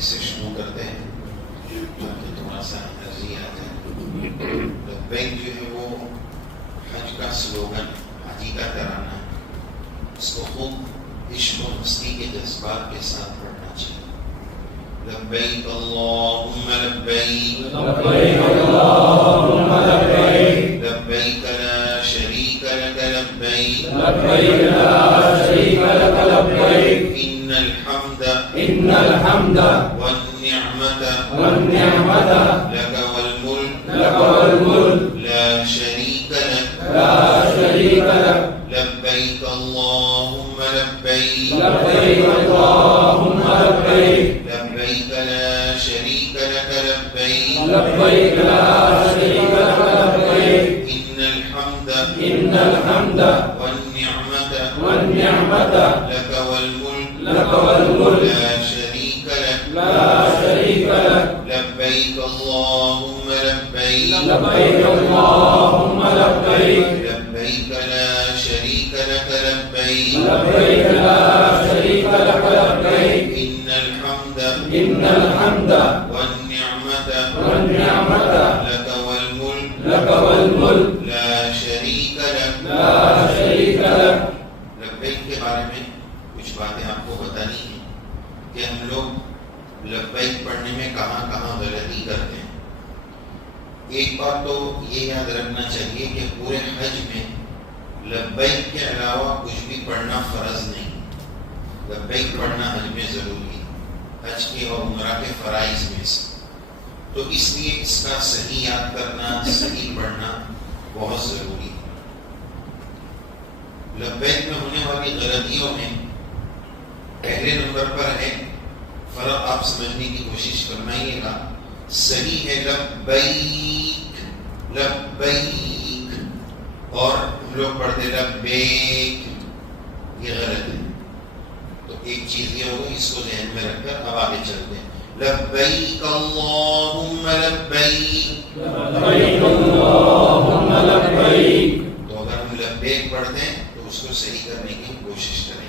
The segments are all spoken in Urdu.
لبیک سے شروع کرتے ہیں تاکہ تھوڑا سا انرجی آ جائے. لبیک جو ہے وہ حج کا سلوگن، حاجی کا ترانہ، اس کو خوب عشق و مستی کے جذبات کے ساتھ پڑھنا چاہیے. لبیک اللہم لبیک، لبیک اللہم لبیک، لبیک لا شریک لک لبیک، لبیک لا شریک لک لبیک، ان الحمد ان الحمد والنعمت والنعمت لک والملک لک والملک لا شریک لک لا شریک لک. لبیک اللہم لبیک، لبیک اللہم لبیک، لبیک لا شریک لک لبیک، لبیک لا شریک لک لبیک، ان الحمد ان الحمد والنعمت والنعمت لک والملک لک والملک لا شریک لک لا شریک لک. لبیک اللہم لبیک، لبیک اللہم لبیک، لبیک لا شریک لک لبیک، لبیک لا شریک لک لبیک، ان الحمد ان الحمد والنعمت والنعمت لک والملک لک والملک لا شریک لک. لا شریک لک. لبیک کے بارے میں کچھ باتیں آپ کو بتانی ہیں کہ ہم لوگ لبیک پڑھنے میں کہاں کہاں غلطی کرتے ہیں. ایک بات تو یہ یاد رکھنا چاہیے کہ پورے حج میں لبیک کے علاوہ کچھ بھی پڑھنا فرض نہیں. لبیک پڑھنا حج میں ضروری ہے، حج کے اور عمرہ کے فرائض میں سے. تو اس لیے اس کا صحیح یاد کرنا، صحیح پڑھنا بہت ضروری ہے. لبیک میں ہونے والی غلطیوں میں پہلے نمبر پر ہے، فرق آپ سمجھنے کی کوشش فرمائیے گا. صحیح ہے لبیک لبیک، اور ہم لوگ پڑھتے لبیک، یہ غلط ہے. تو ایک چیز یہ ہوگی، اس کو ذہن میں رکھ کر اب آگے چلتے ہیں. لبیک اللہم لبیک، لبیک اللہم لبیک. تو اگر ہم لبیک پڑھتے ہیں تو اس کو صحیح کرنے کی کوشش کریں.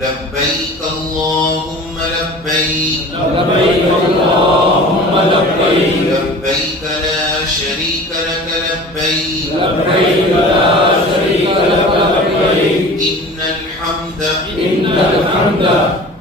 لبیک اللہم لبیک، لبیک اللہم لبیک، لبیک لا شریک لک لبیک، لبیک لا شریک لک لبیک، ان الحمد. ان الحمد.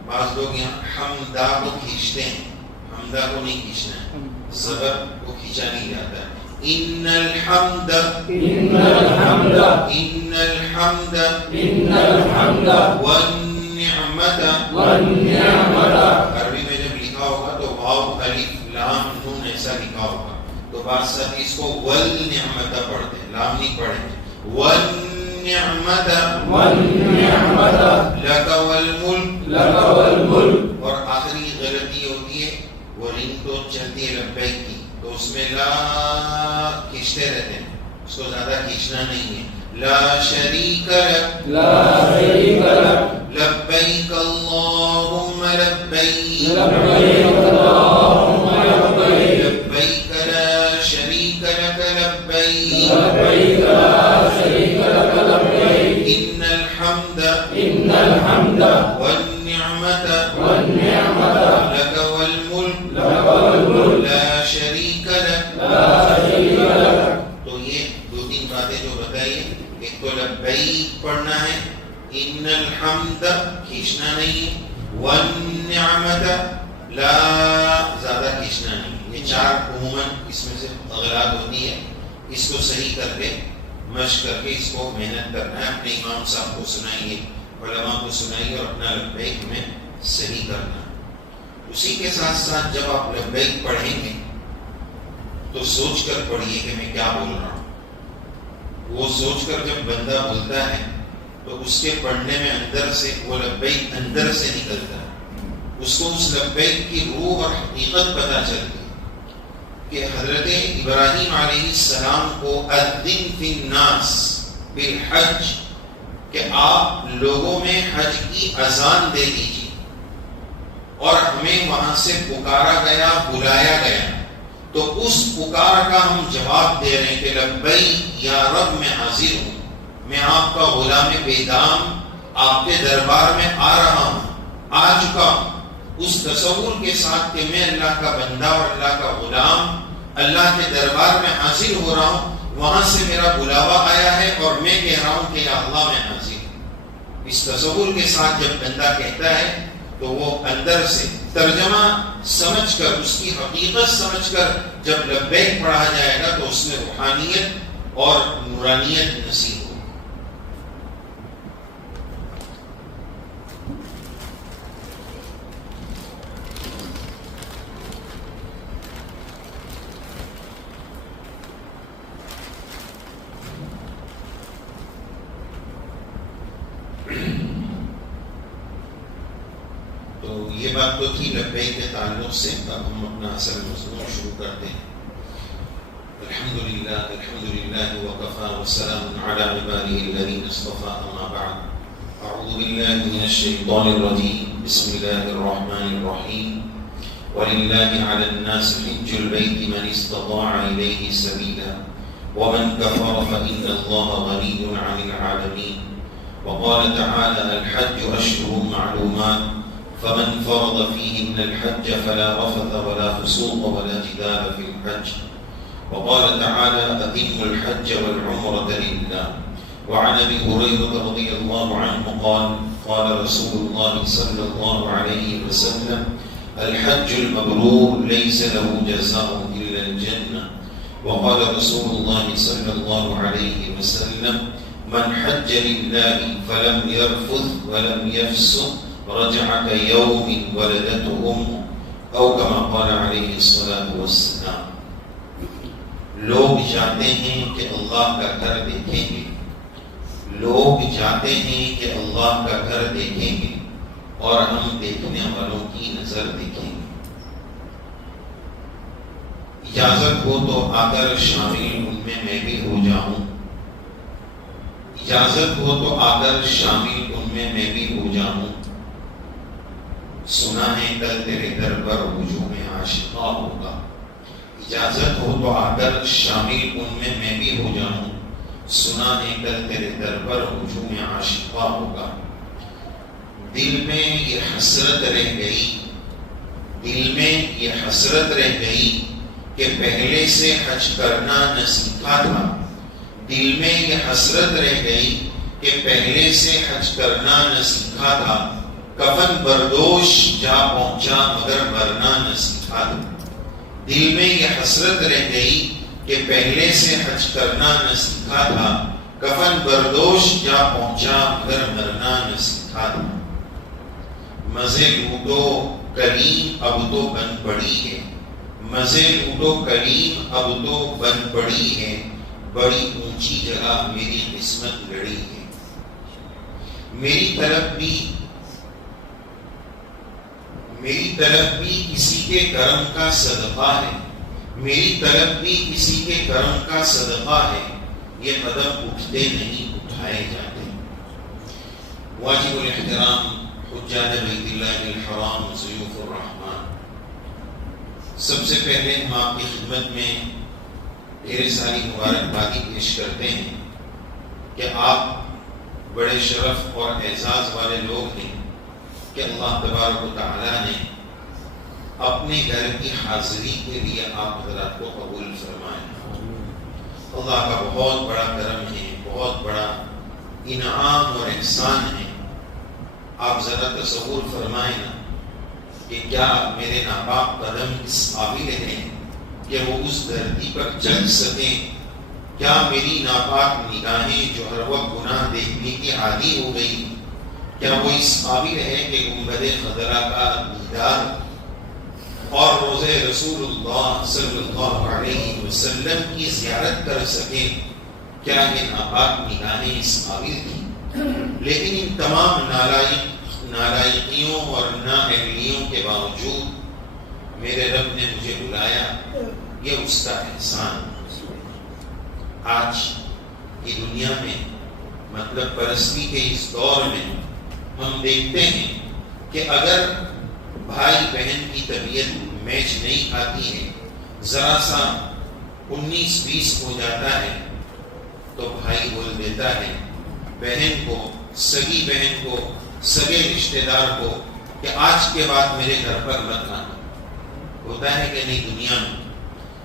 بعض لوگ یہاں حمدہ کو کھینچتے ہیں، حمدہ کو نہیں کھینچنا ہے، زبر کو کھینچا نہیں جاتا ہے. ان الحمد، ان الحمد، ان الحمد ان الحمد والنعمت. والنعمت. عربی میں جب لکھا ہوگا تو واو الف لام نون ایسا لکھا ہوگا، تو بعض ساتھی اس کو والنعمت پڑھتے ہیں، لام نہیں پڑھیں گے. والنعمت والنعمت لک والملک. لک والملک. اور آخری غلطی ہوتی ہے، وہ رنگ تو چلتی ہے لبیک کی، تو اس میں لا کھینچتے رہتے ہیں، اس کو زیادہ کھینچنا نہیں ہے. لا شریک لک لا شریک لک. لبیک اللہم لبیک، لبیک اللہم لبیک، لبیک لا شریک لک لبیک، لبیک لا شریک لک لبیک، ان الحمد ان الحمد والنعمت والنعمت لک والملک لک والملک لا شریک لک. لا شریک لک. تو یہ دو تین باتیں جو بتائیے، ایک تو لبیک پڑھنا ہے، ان الحمد کھینچنا نہیں، والنعمت لا زیادہ کھینچنا نہیں. یہ چار عموماً اس میں سے غلط ہوتی ہے. اس کو صحیح کر کے مشق کر کے اس کو محنت کرنا ہے. اپنے امام صاحب کو سنائیے، علماء کو سنائیے، اور اپنا لبیک میں صحیح کرنا. اسی کے ساتھ ساتھ جب آپ لبیک پڑھیں گے تو سوچ کر پڑھیے کہ میں کیا بول رہا ہوں. وہ سوچ کر جب بندہ بولتا ہے تو اس کے پڑھنے میں اندر سے وہ لبیک اندر سے نکلتا ہے، اس کو اس لبیک کی روح اور حقیقت پتہ چلتی ہے کہ حضرت ابراہیم علیہ السلام کو اذن فی الناس بالحج، کہ آپ لوگوں میں حج کی اذان دے دیجیے، اور ہمیں وہاں سے پکارا گیا، بلایا گیا، تو اس پکار کا ہم جواب دے رہے ہیں کہ لبیک یا رب میں حاضر ہوں، میں آپ کا غلام بے دام آپ کے دربار میں آ رہا ہوں، آ چکا ہوں. اس تصور کے ساتھ کہ میں اللہ کا بندہ اور اللہ کا غلام اللہ کے دربار میں حاضر ہو رہا ہوں، وہاں سے میرا بلاوا آیا ہے اور میں کہہ رہا ہوں کہ یا اللہ میں حاضر ہوں۔ اس تصور کے ساتھ جب بندہ کہتا ہے تو وہ اندر سے ترجمہ سمجھ کر، اس کی حقیقت سمجھ کر جب لبیک پڑھا جائے گا تو اس میں روحانیت اور نورانیت نصیب ہو۔ تو یہ بات تو تھی لبیک کے تعلق سے، اب ہم اپنا اصل موضوع شروع کرتے ہیں۔ الحمدللہ وکفی وسلام علی عباده الذین اصطفی، اما بعد، اعوذ باللہ من الشیطان الرجیم، بسم اللہ الرحمن الرحیم، وللہ علی الناس حج البیت من استطاع الیہ سبیلا ومن کفر فإن اللہ غنی عن العالمین، وقال تعالی الحج اشہر معلومات فمن فرض فيهن الحج فلا رفث ولا فسوق ولا جدال في الحج، وقال تعالى أتموا الحج والعمرة لله، وعن أبي هريرة رضي الله عنه قال قال رسول الله صلى الله عليه وسلم الحج المبرور ليس له جزاء إلا الجنة، وقال رسول الله صلى الله عليه وسلم من حج لله فلم يرفث ولم يفسق رجع كيوم ولدته أمه، أو كما قال عليه الصلاة والسلام۔ لوگ جاتے ہیں کہ اللہ کا گھر دیکھیں گے، لوگ جاتے ہیں کہ اللہ کا گھر دیکھیں گے اور ہم دیکھنے والوں کی نظر دیکھیں گے۔ اجازت ہو تو آ کر شامل ان میں بھی ہو جاؤں، اجازت ہو تو آ کر شامل ان میں بھی ہو جاؤں، سنا ہے کل تیرے در پر ہجوم عاشقاں ہوگا، اجازت ہو تو آ کر شامل ان میں بھی ہو جاؤں، سنا ہے کل تیرے در پر ہجوم عاشقاں ہوگا۔ دل میں یہ حسرت رہ گئی، دل میں یہ حسرت رہ گئی کہ پہلے سے حج کرنا نہ سیکھا تھا، دل میں یہ حسرت رہ گئی کہ پہلے سے حج کرنا نہ سیکھا تھا، کفن بردوش جا پہنچا مگر مرنا نہ سیکھا تھا۔ دل میں یہ حسرت رہ گئی کہ پہلے سے حج کرنا نہ سیکھا تھا، کفن بردوش جا پہنچا مگر مرنا نہ سیکھا تھا۔ مزے لوٹو کریم اب تو بن پڑی ہے، مزے لوٹو کریم اب تو بن پڑی ہے، بڑی اونچی جگہ میری قسمت لڑی ہے۔ میری طلب بھی کسی کے کرم کا صدقہ ہے، میری طلب بھی کسی کے کرم کا صدقہ ہے، یہ قدم اٹھتے نہیں اٹھائے جاتے۔ واجب الاحترام حجاج بیت اللہ الحرام ضیوف الرحمن، سب سے پہلے ہم آپ کی خدمت میں ڈھیر ساری مبارکبادی پیش کرتے ہیں کہ آپ بڑے شرف اور اعزاز والے لوگ ہیں کہ اللہ تبارک و تعالیٰ نے اپنے گھر کی حاضری کے لیے آپ حضرات کو قبول فرمائے۔ اللہ کا بہت بڑا کرم ہے، بہت بڑا انعام اور احسان ہے۔ آپ ذرا تصور فرمائیں نا کہ کیا میرے ناپاک قدم اس قابل ہیں کہ وہ اس دھرتی پر چل سکیں؟ کیا میری ناپاک نگاہیں جو ہر وقت گناہ دیکھنے کی عادی ہو گئی، کیا وہ اس قابل ہے کہ گنبد خضرا کا دیدار اور روضہ رسول اللہ صلی اللہ علیہ وسلم کی زیارت کر سکیں؟ کیا یہ ناپاک نگاہیں اس قابل تھیں؟ لیکن ان تمام نالائقیوں اور نااہلیوں کے باوجود میرے رب نے مجھے بلایا، یہ اس کا احسان۔ آج کی دنیا میں مطلب پرستی کے اس دور میں ہم دیکھتے ہیں کہ اگر بھائی بہن کی طبیعت میچ نہیں کھاتی ہے، ذرا سا 19-20 ہو جاتا ہے تو بھائی بول دیتا ہے بہن کو، سگی بہن کو، سگے رشتہ دار کو کہ آج کے بعد میرے گھر پر مت آنا. ہوتا ہے کہ نہیں دنیا میں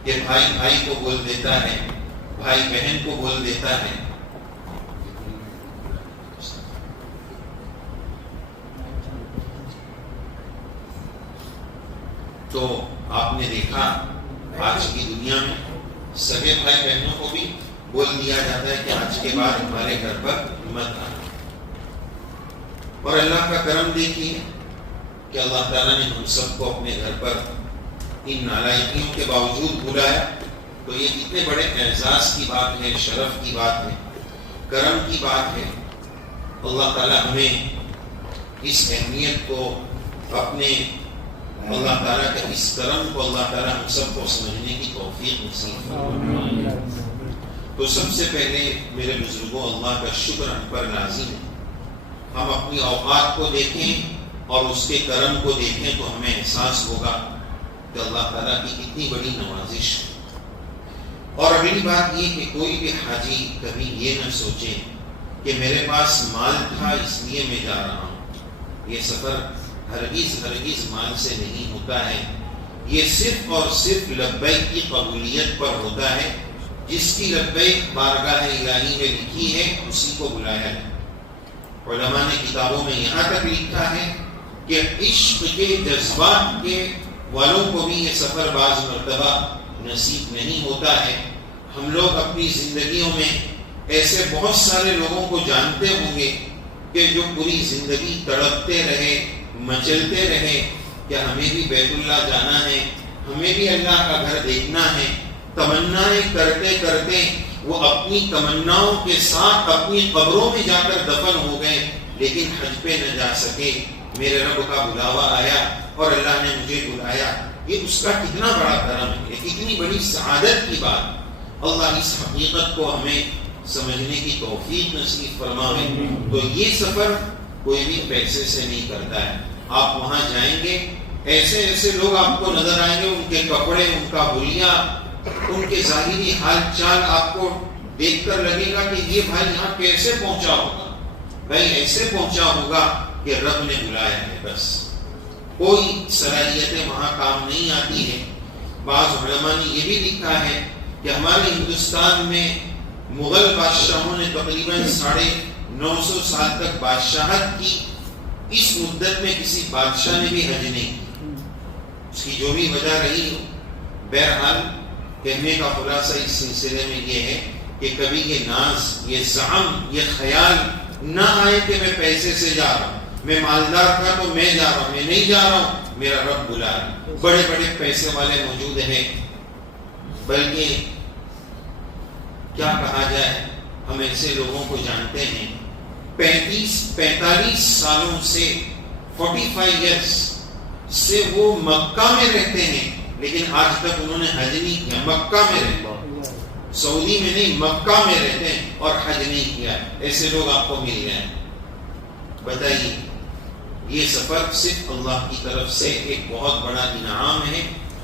کہ بھائی بھائی کو بول دیتا ہے, بھائی بہن کو بول دیتا ہے. تو آپ نے دیکھا آج کی دنیا میں سگے بھائی بہنوں کو بھی بول دیا جاتا ہے کہ آج کے بعد ہمارے گھر پر مت آنا. اور اللہ کا کرم دیکھیے کہ اللہ تعالیٰ نے ہم سب کو اپنے گھر پر ان نالائکیوں کے باوجود بلایا. تو یہ کتنے بڑے اعزاز کی بات ہے, شرف کی بات ہے, کرم کی بات ہے. اللہ تعالیٰ ہمیں اس اہمیت کو اپنے اللہ تعالیٰ کے اس کرم کو اللہ تعالیٰ ہم سب کو سمجھنے کی توفیق نصیب فرمائے. تو سب سے پہلے میرے بزرگوں اللہ کا شکر ہم پر لازم ہے. ہم اپنی اوقات کو دیکھیں اور اس کے کرم کو دیکھیں تو ہمیں احساس ہوگا کہ اللہ تعالیٰ کی کتنی بڑی نوازش ہے. اور اگلی بات یہ کہ کوئی بھی حاجی کبھی یہ نہ سوچے کہ میرے پاس مال تھا اس لیے میں جا رہا ہوں. یہ سفر ہرگز مال سے نہیں ہوتا ہے. یہ صرف اور صرف لبیک کی قبولیت پر ہوتا ہے. جس کی لبیک بارگاہ الہی میں لکھی ہے اسی کو بلایا ہے. علماء نے کتابوں میں یہاں تک لکھا ہے کہ عشق کے جذبات کے والوں کو بھی یہ سفر بعض مرتبہ نصیب نہیں ہوتا ہے. ہم لوگ اپنی زندگیوں میں ایسے بہت سارے لوگوں کو جانتے ہوں گے کہ جو پوری زندگی تڑپتے رہے, مچلتے رہے کہ ہمیں بھی بیت اللہ جانا ہے, ہمیں بھی اللہ کا گھر دیکھنا ہے. تمنائیں کرتے کرتے وہ اپنی تمناؤں کے ساتھ اپنی قبروں میں جا کر دفن ہو گئے, لیکن حج پہ نہ جا سکے. میرے رب کا بلاوا آیا اور اللہ نے مجھے بلایا. یہ اس کا کتنا بڑا کرم ہے, کتنی بڑی سعادت کی بات. اللہ اس حقیقت کو ہمیں سمجھنے کی توفیق نصیب فرمائے. تو یہ سفر کوئی بھی پیسے سے نہیں کرتا ہے. آپ وہاں جائیں گے, ایسے ایسے لوگ آپ کو نظر آئیں گے, ان کے کپڑے, ان کا حلیہ, ان کے ظاہری حال چال آپ کو دیکھ کر لگے گا کہ یہ بھائی یہاں کیسے پہنچا ہوگا. بھائی ایسے پہنچا ہوگا کہ رب نے بلایا ہے, بس کوئی صلاحیتیں وہاں کام نہیں آتی ہے. بعض علماء نے یہ بھی لکھا ہے کہ ہمارے ہندوستان میں مغل بادشاہوں نے تقریباً 950 سال تک بادشاہت کی. اس مدت میں کسی بادشاہ نے بھی حج نہیں کی. اس کی جو بھی وجہ رہی ہو, بہرحال کہنے کا خلاصہ اس سلسلے میں یہ ہے کہ کبھی یہ ناز, یہ زعم, یہ خیال نہ آئے کہ میں پیسے سے جا رہا ہوں, میں مالدار تھا تو میں جا رہا ہوں. میں نہیں جا رہا ہوں, میرا رب بلا رہا ہے. بڑے بڑے پیسے والے موجود ہیں, بلکہ کیا کہا جائے, ہم ایسے لوگوں کو جانتے ہیں 45 سالوں سے 45 ایئرس سے وہ مکہ میں رہتے ہیں, لیکن آج تک انہوں نے حج نہیں کیا. مکہ میں رہتے ہیں, سعودی میں نہیں, مکہ میں رہتے ہیں اور حج نہیں کیا. ایسے لوگ آپ کو مل گئے. بتائیے, یہ سفر صرف اللہ کی طرف سے ایک بہت بڑا انعام ہے.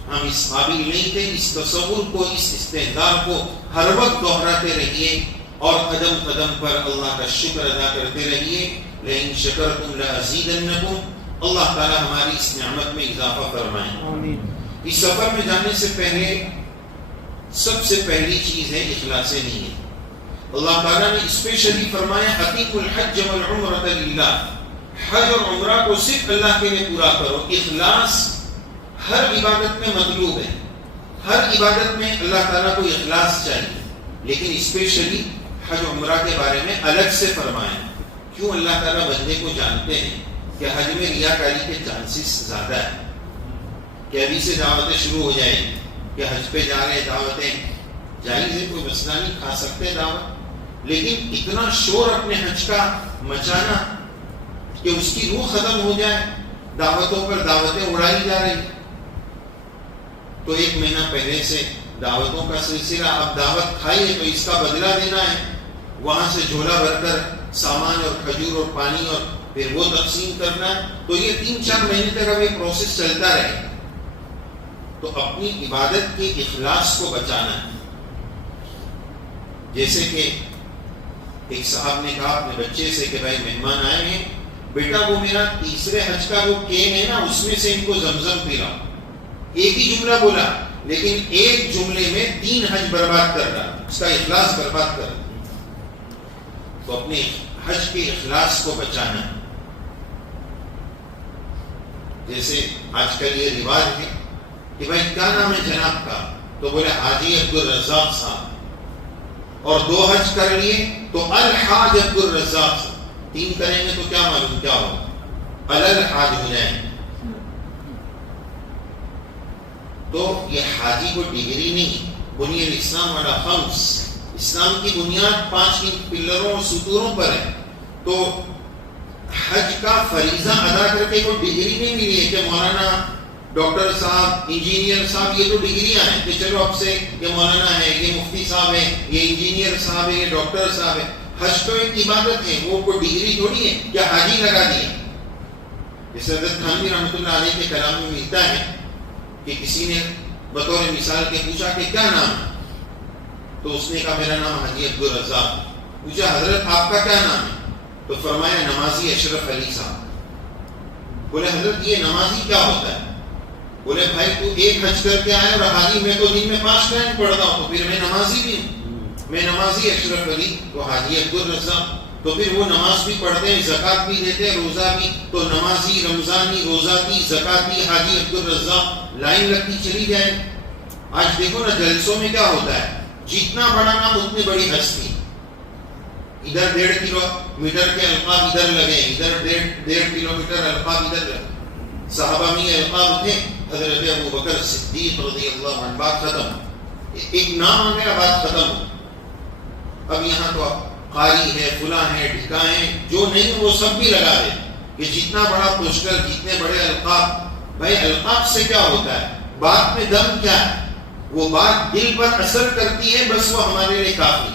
ہم اس قابل نہیں تھے. اس تصور کو, اس استعداد کو ہر وقت دہراتے رہیے اور قدم قدم پر اللہ کا شکر ادا کرتے رہیے. لئن شکرتم لازیدنکم. اللہ تعالی ہماری اس نعمت میں اضافہ فرمائے. اس سفر میں جانے سے پہلے سب سے پہلی چیز ہے اخلاص نیت. اللہ تعالیٰ نے اسپیشلی فرمایا اتیموا الحج والعمرۃ للہ. حج اور عمرہ کو صرف اللہ کے لیے پورا کرو. اخلاص ہر عبادت میں مطلوب ہے. ہر عبادت میں اللہ تعالیٰ کو اخلاص چاہیے, لیکن اسپیشلی حج عمرہ کے بارے میں الگ سے فرمایا. کیوں؟ اللہ تعالیٰ بندے کو جانتے ہیں کہ حج میں ریاکاری کے چانسز زیادہ ہیں, کہ ابھی سے دعوتیں شروع ہو جائیں کہ حج پہ جا رہے, دعوتیں جائز ہے, کوئی مسئلہ نہیں, کھا سکتے دعوت, لیکن اتنا شور اپنے حج کا مچانا کہ اس کی روح ختم ہو جائے, دعوتوں پر دعوتیں اڑائی جا رہی. تو 1 مہینہ پہلے سے دعوتوں کا سلسلہ, اب دعوت کھائی ہے تو اس کا بدلہ دینا ہے. وہاں سے جھولا بھر کر سامان اور کھجور اور پانی اور پھر وہ تقسیم کرنا ہے. تو یہ 3-4 مہینے تک اب یہ پروسیس چلتا رہے. تو اپنی عبادت کے اخلاص کو بچانا ہے. جیسے کہ ایک صاحب نے کہا اپنے بچے سے کہ بھائی مہمان آئے ہیں, بیٹا وہ میرا تیسرے حج کا جو کین ہے نا اس میں سے ان کو زمزم پلاؤ. ایک ہی جملہ بولا لیکن ایک جملے میں 3 حج برباد کر رہا, اس کا اخلاص برباد کر رہا. تو اپنے حج کے اخلاص کو بچانا. جیسے آج کل یہ رواج ہے کہ بھائی کیا نام ہے جناب کا, تو بولے حاجی عبدالرزاق صاحب, اور 2 حج کر لیے تو الحاج عبدالرزاق صاحب. 3 کریں گے تو کیا معلوم کیا ہوگا, الحاج ہو جائیں. تو یہ حاجی کو ڈگری نہیں, بنی الاسلام علی 5, اسلام کی بنیاد 5 پلروں اور ستونوں پر ہے. تو حج کا فریضہ ادا کر کے کوئی ڈگری نہیں ملی ہے کہ مولانا ڈاکٹر صاحب انجینئر صاحب, یہ تو ڈگریاں ہیں کہ چلو اب سے یہ مولانا ہے, یہ مفتی صاحب ہے, یہ انجینئر صاحب ہے, یہ ڈاکٹر صاحب ہے. حج تو ایک عبادت ہے, وہ کوئی ڈگری تھوڑی ہے کیا حاجی لگا دی. جیسے حضرت تھانوی رحمۃ اللہ علیہ کے کلام میں ملتا ہے کہ کسی نے بطور مثال کے پوچھا کہ کیا نام ہے, تو اس نے کہا میرا نام حاجی عبدالرزاق. پوچھا حضرت آپ کا کیا نام ہے, تو فرمایا نمازی اشرف علی صاحب. بولے حضرت یہ نمازی کیا ہوتا ہے؟ بولے بھائی تو ایک حج کر کے آئے اور حاجی میں تو دن میں 5 ٹائم پڑھتا ہوں, تو پھر میں نمازی بھی ہوں, میں نمازی اشرف علی. تو حاجی عبدالرزاق, تو پھر وہ نماز بھی پڑھتے ہیں, زکوٰۃ بھی دیتے ہیں, روزہ بھی. تو نمازی, رمضانی, روزاتی, زکاتی, حاجی عبدالرزاق, لائن لگتی چلی جائے. آج دیکھو نا جلسوں میں کیا ہوتا ہے, جتنا بڑا نام اتنی بڑی ہستی. ادھر 1.5 کلومیٹر کے القاب ادھر لگے, ادھر 1.5 کلومیٹر القاب ادھر لگے. صحابہ میں القاب تھے, حضرت ابو بکر صدیق رضی اللہ عنہ, بات ختم. ایک نام آ گیا, بات ختم. اب یہاں تو قاری ہے, فلاں ہے, ڈھکا ہے, جو نہیں وہ سب بھی لگا دے. یہ جتنا بڑا پوسٹر, جتنے بڑے القاب. بھائی القاب سے کیا ہوتا ہے, بات میں دم کیا ہے, وہ بات دل پر اثر کرتی ہے, بس وہ ہمارے لیے کافی.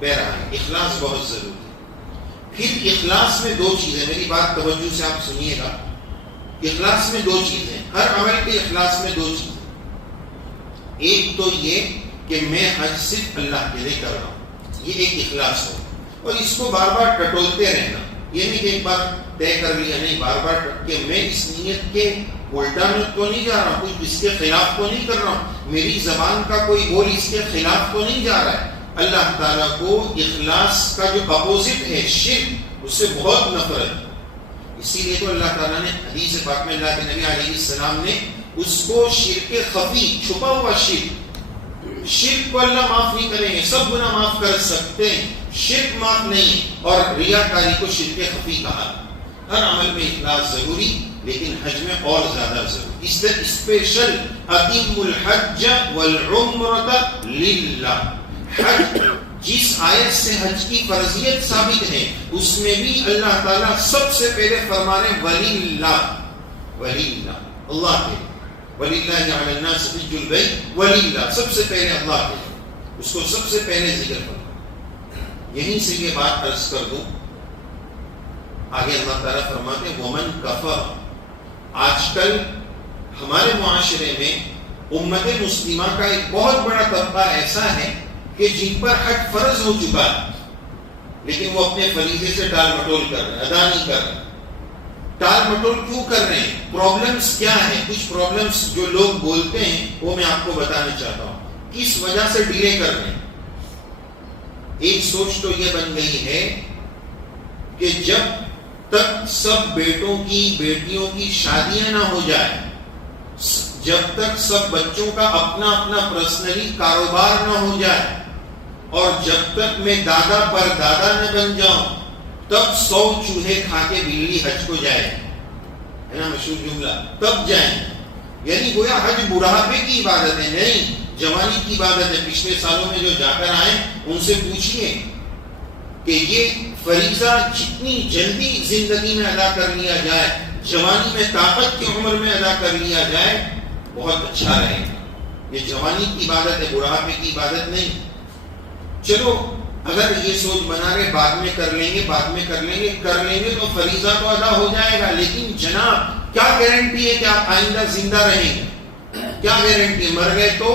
بہرحال اخلاص بہت ضروری ہے. پھر اخلاص میں 2 چیزیں, میری بات توجہ سے آپ سنیے گا. اخلاص میں 2 چیزیں, ہر عمل کے اخلاص میں 2 چیزیں. ایک تو یہ کہ میں حج صرف اللہ کے لیے کر رہا ہوں, یہ ایک اخلاص ہو, اور اس کو بار بار ٹٹولتے رہنا. یہ نہیں کہ ایک بار طے کر لیا, نہیں, بار بار کہ میں اس نیت کے الٹا میں تو نہیں جا رہا ہوں, کوئی اس کے خلاف تو نہیں کر رہا ہوں, میری زبان کا کوئی بول اس کے خلاف تو نہیں جا رہا ہے. اللہ تعالیٰ کو اخلاص کا جو اپوزٹ ہے شرک, اس سے بہت نفرت ہے. اسی لیے تو اللہ تعالیٰ نے حدیث پاک میں اللہ کے نبی علیہ السلام نے اس کو شرک خفی, چھپا ہوا شرک کو اللہ معاف نہیں کریں گے. سب گناہ معاف کر سکتے ہیں, شرک معاف نہیں. اور ریاکاری کو شرک خفی کہا. ہر عمل میں اخلاص ضروری, لیکن حج میں اور زیادہ ضروری. اس لیے اسپیشل اتم الحج والعمرۃ للہ. حج جس آیت سے حج کی فرضیت ثابت ہے, اس میں بھی اللہ تعالیٰ سب سے پہلے فرما رہے ہیں وللہ, وللہ, اللہ کے, وللہ علی الناس حج البیت, وللہ, سب سے پہلے اللہ کے, اس کو سب سے پہلے ذکر کرو. یہیں سے یہ بات عرض کر دوں. آگے اللہ تعالیٰ فرماتے ہیں ومن کفر. آج کل ہمارے معاشرے میں امت مسلمہ کا ایک بہت بڑا طبقہ ایسا ہے کہ جن پر حج فرض ہو چکا ہے, لیکن وہ اپنے فریضے سے ٹال مٹول کر رہے ہیں, ادا نہیں کر رہے. ٹال مٹول کیوں کر رہے ہیں, پرابلمز کیا ہیں؟ کچھ پرابلمز جو لوگ بولتے ہیں وہ میں آپ کو بتانا چاہتا ہوں, کس وجہ سے ڈیلے کر رہے ہیں. ایک سوچ تو یہ بن گئی ہے کہ جب تک سب بیٹوں کی, بیٹیوں کی شادیاں نہ ہو جائے, جب تک سب بچوں کا اپنا اپنا پرسنلی کاروبار نہ ہو جائے, اور جب تک میں دادا پر دادا نہ بن جاؤں, تب 100 چوہے کھا کے بلی حج کو جائے, ہے نا مشہور جملہ, تب جائیں. یعنی گویا حج بڑھاپے کی عبادت ہے, نہیں جوانی کی عبادت ہے. پچھلے سالوں میں جو جا کر آئے ان سے پوچھئے کہ یہ فریضہ جتنی جلدی زندگی میں ادا کر لیا جائے, جوانی میں طاقت کی عمر میں ادا کر لیا جائے, بہت اچھا رہے. یہ جوانی کی عبادت ہے, بڑھاپے کی عبادت نہیں. چلو اگر یہ سوچ بنا رہے بعد میں کر لیں گے, بعد میں کر لیں گے, کر لیں گے تو فریضہ تو ادا ہو جائے گا, لیکن جناب کیا گارنٹی ہے کہ آپ آئندہ زندہ رہیں گے؟ کیا گارنٹی ہے؟ مر گئے تو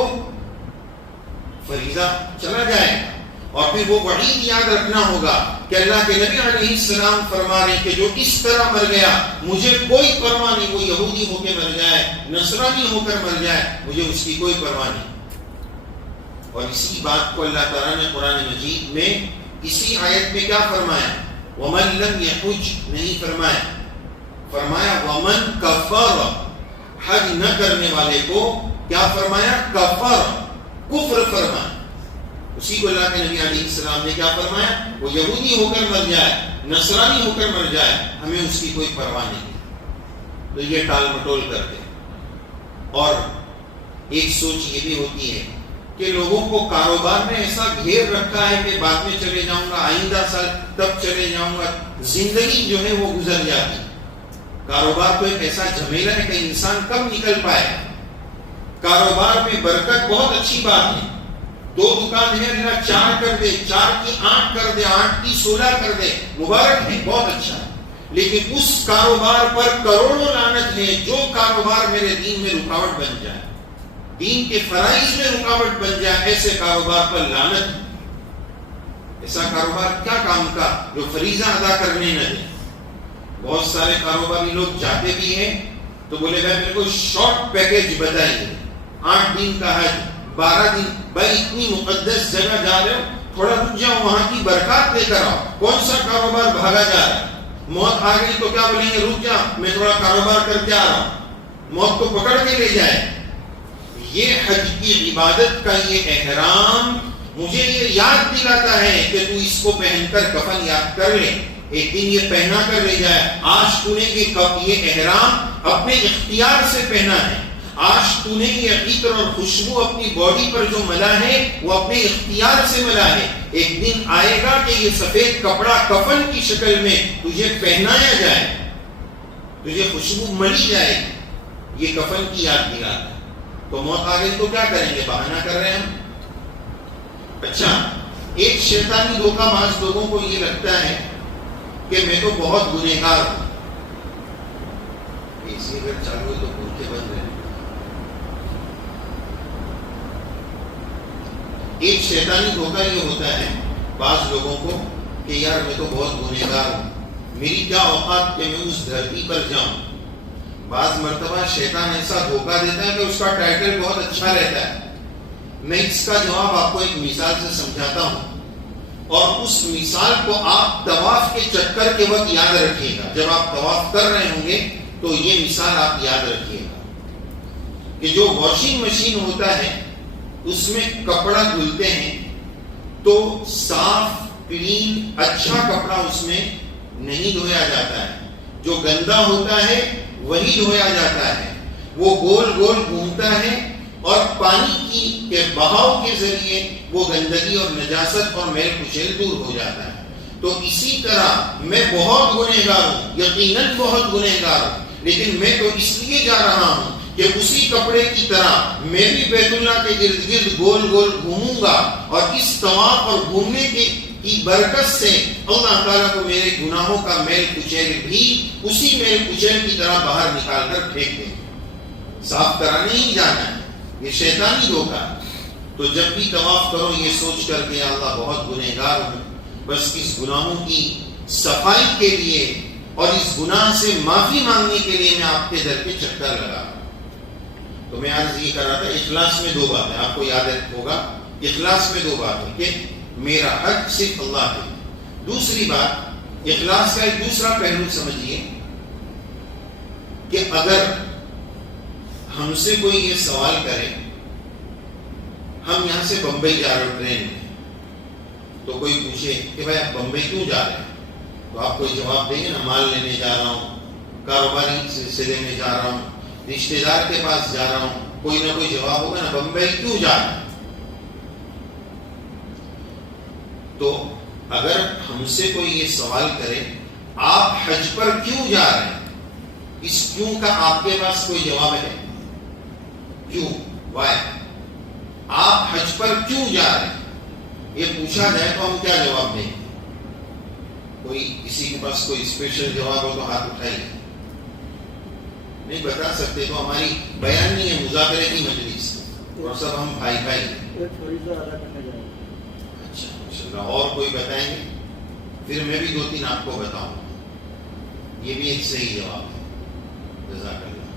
فریضہ چلا جائے گا. اور پھر وہ وعید یاد رکھنا ہوگا کہ اللہ کے نبی علیہ السلام فرما رہے ہیں کہ جو اس طرح مر گیا مجھے کوئی پرواہ نہیں، وہ یہودی ہو کے مر جائے، نصرانی ہو کر مر جائے، مجھے اس کی کوئی پرواہ نہیں۔ اور اسی بات کو اللہ تعالیٰ نے قرآن مجید میں اسی آیت میں کیا فرمایا؟ وَمَن لَمْ يَحُجْ نہیں فرمایا، فرمایا وَمَن كَفَرَ، حج نہ کرنے والے کو کیا فرمایا؟ کفر، کفر فرمایا۔ اسی کو اللہ کے نبی علیہ السلام نے کیا فرمایا؟ وہ یہودی ہو کر مر جائے، نصرانی ہو کر مر جائے، ہمیں اس کی کوئی پرواہ نہیں۔ تو یہ ٹال مٹول کرتے۔ اور ایک سوچ یہ بھی ہوتی ہے کہ لوگوں کو کاروبار میں ایسا گھیر رکھا ہے کہ بعد میں چلے جاؤں گا، آئندہ سال تب چلے جاؤں گا، زندگی جو ہے وہ گزر جاتی۔ کاروبار تو ایک ایسا جھمیلا ہے کہ انسان کب نکل پائے۔ کاروبار میں برکت بہت اچھی بات ہے، 2 دکان ہے اللہ 4 کر دے، 4 کی 8 کر دے، 8 کی 16 کر دے، مبارک ہے، بہت اچھا ہے۔ لیکن اس کاروبار پر کروڑوں لعنت ہے جو کاروبار میرے دین میں رکاوٹ بن جائے، دین کے فرائض میں رکاوٹ بن جائے، ایسے کاروبار پر لعنت ہے۔ ایسا کاروبار کیا کام کا جو فریضہ ادا کرنے نہ دے۔ بہت سارے کاروباری لوگ جاتے بھی ہیں تو بولے بھائی میرے کو شارٹ پیکیج بتائیے، 8 دن کا حج، 12 دن، بھائی اتنی مقدس جگہ جا رہے ہو، تھوڑا رک جاؤ، وہاں کی برکات لے کر آؤ۔ کون سا کاروبار بھاگا جا رہا ہے؟ موت آ گئی تو کیا بولیں گے؟ رک جا، میں تھوڑا کاروبار کر کے آ رہا ہوں، موت کو پکڑ کے لے جائے۔ یہ حج کی عبادت کا یہ احرام مجھے یہ یاد دلاتا ہے کہ تو اس کو پہن کر کفن یاد کر لے، ایک دن یہ پہنا کر لے جائے۔ آج تو نے یہ احرام اپنے اختیار سے پہنا ہے، آج تو نے یہ عطر اور خوشبو اپنی باڈی پر جو ملا ہے وہ اپنے اختیار سے ملا ہے۔ ایک دن آئے گا کہ یہ سفید کپڑا کفن کی شکل میں تجھے پہنایا جائے، تجھے خوشبو ملی جائے گی، یہ کفن کی یاد دلاتا ہے۔ تو موت آ گئی تو کیا کریں گے؟ بہانہ کر رہے ہیں ہم۔ اچھا، ایک شیطانی دھوکہ باز لوگوں کو یہ لگتا ہے کہ میں تو بہت گنہگار ہوں، اسی اگر چالو ہے تو پنکھے بند رہے۔ ایک شیطانی دھوکہ یہ ہوتا ہے بعض لوگوں کو کہ یار میں تو بہت گنہگار ہوں، میری کیا اوقات کہ میں اس دھرتی پر جاؤں۔ بعض مرتبہ شیطان ایسا دھوکہ دیتا ہے کہ اس کا ٹائٹل بہت اچھا رہتا ہے۔ میں اس کا جواب آپ کو ایک مثال سے سمجھاتا ہوں، اور اس مثال کو آپ طواف کے چکر کے وقت یاد رکھیے گا۔ جب آپ طواف کر رہے ہوں گے تو یہ مثال آپ یاد رکھیے گا کہ جو واشنگ مشین ہوتا ہے اس میں کپڑا دھلتے ہیں تو صاف کلین اچھا کپڑا اس میں نہیں دھویا جاتا ہے، جو گندا ہوتا ہے وہی دھویا جاتا ہے۔ وہ گول گول گھومتا ہے اور پانی کے بہاؤ کے ذریعے وہ گندگی اور نجاست اور میل کچیل دور ہو جاتا ہے۔ تو اسی طرح میں بہت گنہگار ہوں، یقیناً بہت گنہگار ہوں، لیکن میں تو اس لیے جا رہا ہوں کہ اسی کپڑے کی طرح میں بھی بیت اللہ کے گرد گرد گول گول گھوموں گا، اور اس طواف اور گھومنے کی برکت سے اللہ تعالیٰ کو میرے گناہوں کا میل کچیل بھی اسی میل کچیل کی طرح باہر نکال کر پھینک دیں، صاف کرانے ہی جانا ہے۔ یہ شیطانی دھوکہ ہے۔ تو جب بھی طواف کرو یہ سوچ کر کے اللہ بہت گنہگار ہوں، بس اس گناہوں کی صفائی کے لیے اور اس گناہ سے معافی مانگنے کے لیے میں آپ کے در پہ چکر لگا۔ تو میں آج یہ کر رہا تھا، اخلاص میں 2 باتیں آپ کو یاد ہوگا، اخلاص میں 2 باتیں کہ میرا حق صرف اللہ ہے۔ دوسری بات، اخلاص کا ایک دوسرا پہلو سمجھیے کہ اگر ہم سے کوئی یہ سوال کرے، ہم یہاں سے بمبئی جا رہے ہیں ٹرین میں، تو کوئی پوچھے کہ بھائی آپ بمبئی کیوں جا رہے ہیں، تو آپ کوئی جواب دیں گے نا، مال لینے جا رہا ہوں، کاروباری سلسلے میں جا رہا ہوں، رشتے دار کے پاس جا رہا ہوں، کوئی نہ کوئی جواب ہوگا نا، بمبئی کیوں جا رہے ہیں۔ تو اگر ہم سے کوئی یہ سوال کرے آپ حج پر کیوں جا رہے ہیں، اس کیوں کا آپ کے پاس کوئی جواب ہے؟ کیوں؟ وائی؟ آپ حج پر کیوں جا رہے ہیں یہ پوچھا جائے تو ہم کیا جواب دیں؟ کوئی کسی کے پاس کوئی اسپیشل جواب ہو تو ہاتھ اٹھائیے۔ نہیں بتا سکتے تو ہماری بیان نہیں ہے، مذاکرے کی مجلس اور سب ہم بھائی بھائی ہیں۔ اچھا ماشاءاللہ. اور کوئی بتائیں گے؟ پھر میں بھی 2-3 آپ کو بتاؤں. یہ بھی ایک صحیح جواب ہے. جزاک اللہ.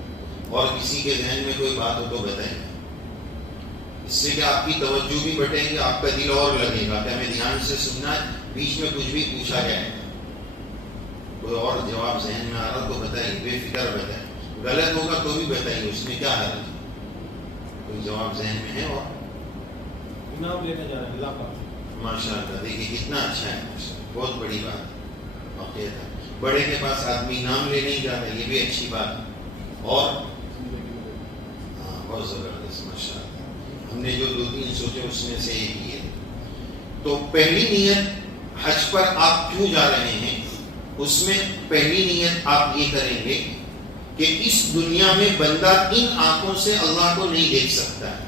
اور کسی کے ذہن میں کوئی بات ہو تو بتائیں. اس سے کہ آپ کی توجہ بھی بٹے گی, آپ کا دل اور لگے گا کہ ہمیں دھیان سے سننا ہے, بیچ میں کچھ بھی پوچھا جائے گا. کوئی اور جواب ذہن میں آ رہا تو بتائیے, بے فکر بتائیں. غلط ہوگا تو بھی بتائیے, اس میں کیا حل ہے. کوئی جواب ذہن میں ہے؟ اور انعام لینے جا رہے ہیں. ماشاء اللہ, دیکھیے کتنا اچھا ہے, بہت بڑی بات ہے. واقعہ تھا بڑے کے پاس آدمی انعام لے نہیں جاتا, یہ بھی اچھی بات ہے. اور بہت زبردست ماشاء اللہ. ہم نے جو 2-3 سوچے اس میں سے ایک ہی ہے. تو پہلی نیت حج پر آپ کیوں جا رہے ہیں, اس میں پہلی نیت آپ یہ کریں گے کہ اس دنیا میں بندہ ان آنکھوں سے اللہ کو نہیں دیکھ سکتا ہے.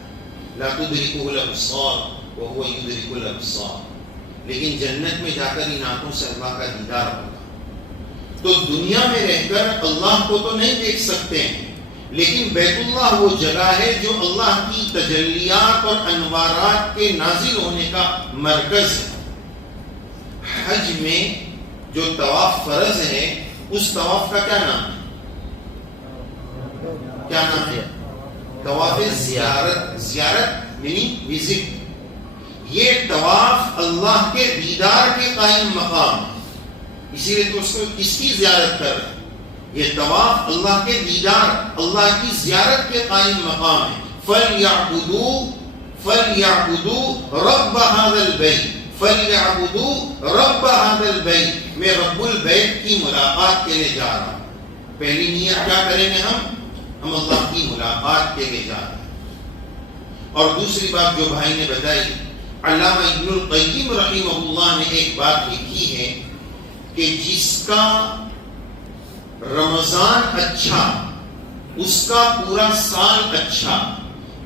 لا تدرکہ الابصار وہو یدرک الابصار. لیکن جنت میں جا کر ان آنکھوں سے اللہ کا دیدار ہوگا. تو دنیا میں رہ کر اللہ کو تو نہیں دیکھ سکتے ہیں, لیکن بیت اللہ وہ جگہ ہے جو اللہ کی تجلیات اور انوارات کے نازل ہونے کا مرکز ہے. حج میں جو طواف فرض ہے, اس طواف کا کیا نام ہے؟ کیا نام ہے؟ طواف زیارت. زیارت یعنی وزٹ. یہ طواف اللہ کے دیدار کے قائم مقام ہے, اسی لیے تو اس کو کس کی زیارت کر رہے ہیں. یہ طواف اللہ کے دیدار, اللہ کی زیارت کے قائم مقام ہے. فَلْيَعْبُدُوا رَبَّ هَذَا الْبَيْتِ فَلْيَعْبُدُوا رَبَّ هَذَا الْبَيْتِ. میں رب البیت کی ملاقات کے لیے جا رہا ہوں. پہلی نیت کیا کریں گے ہم اللہ کی ملاقات کے لیے جا رہے ہیں. اور دوسری بات جو بھائی نے بتائی, علامہ ابن القیم رحمہ اللہ نے ایک بات لکھی ہے کہ جس کا رمضان اچھا, اس کا پورا سال اچھا.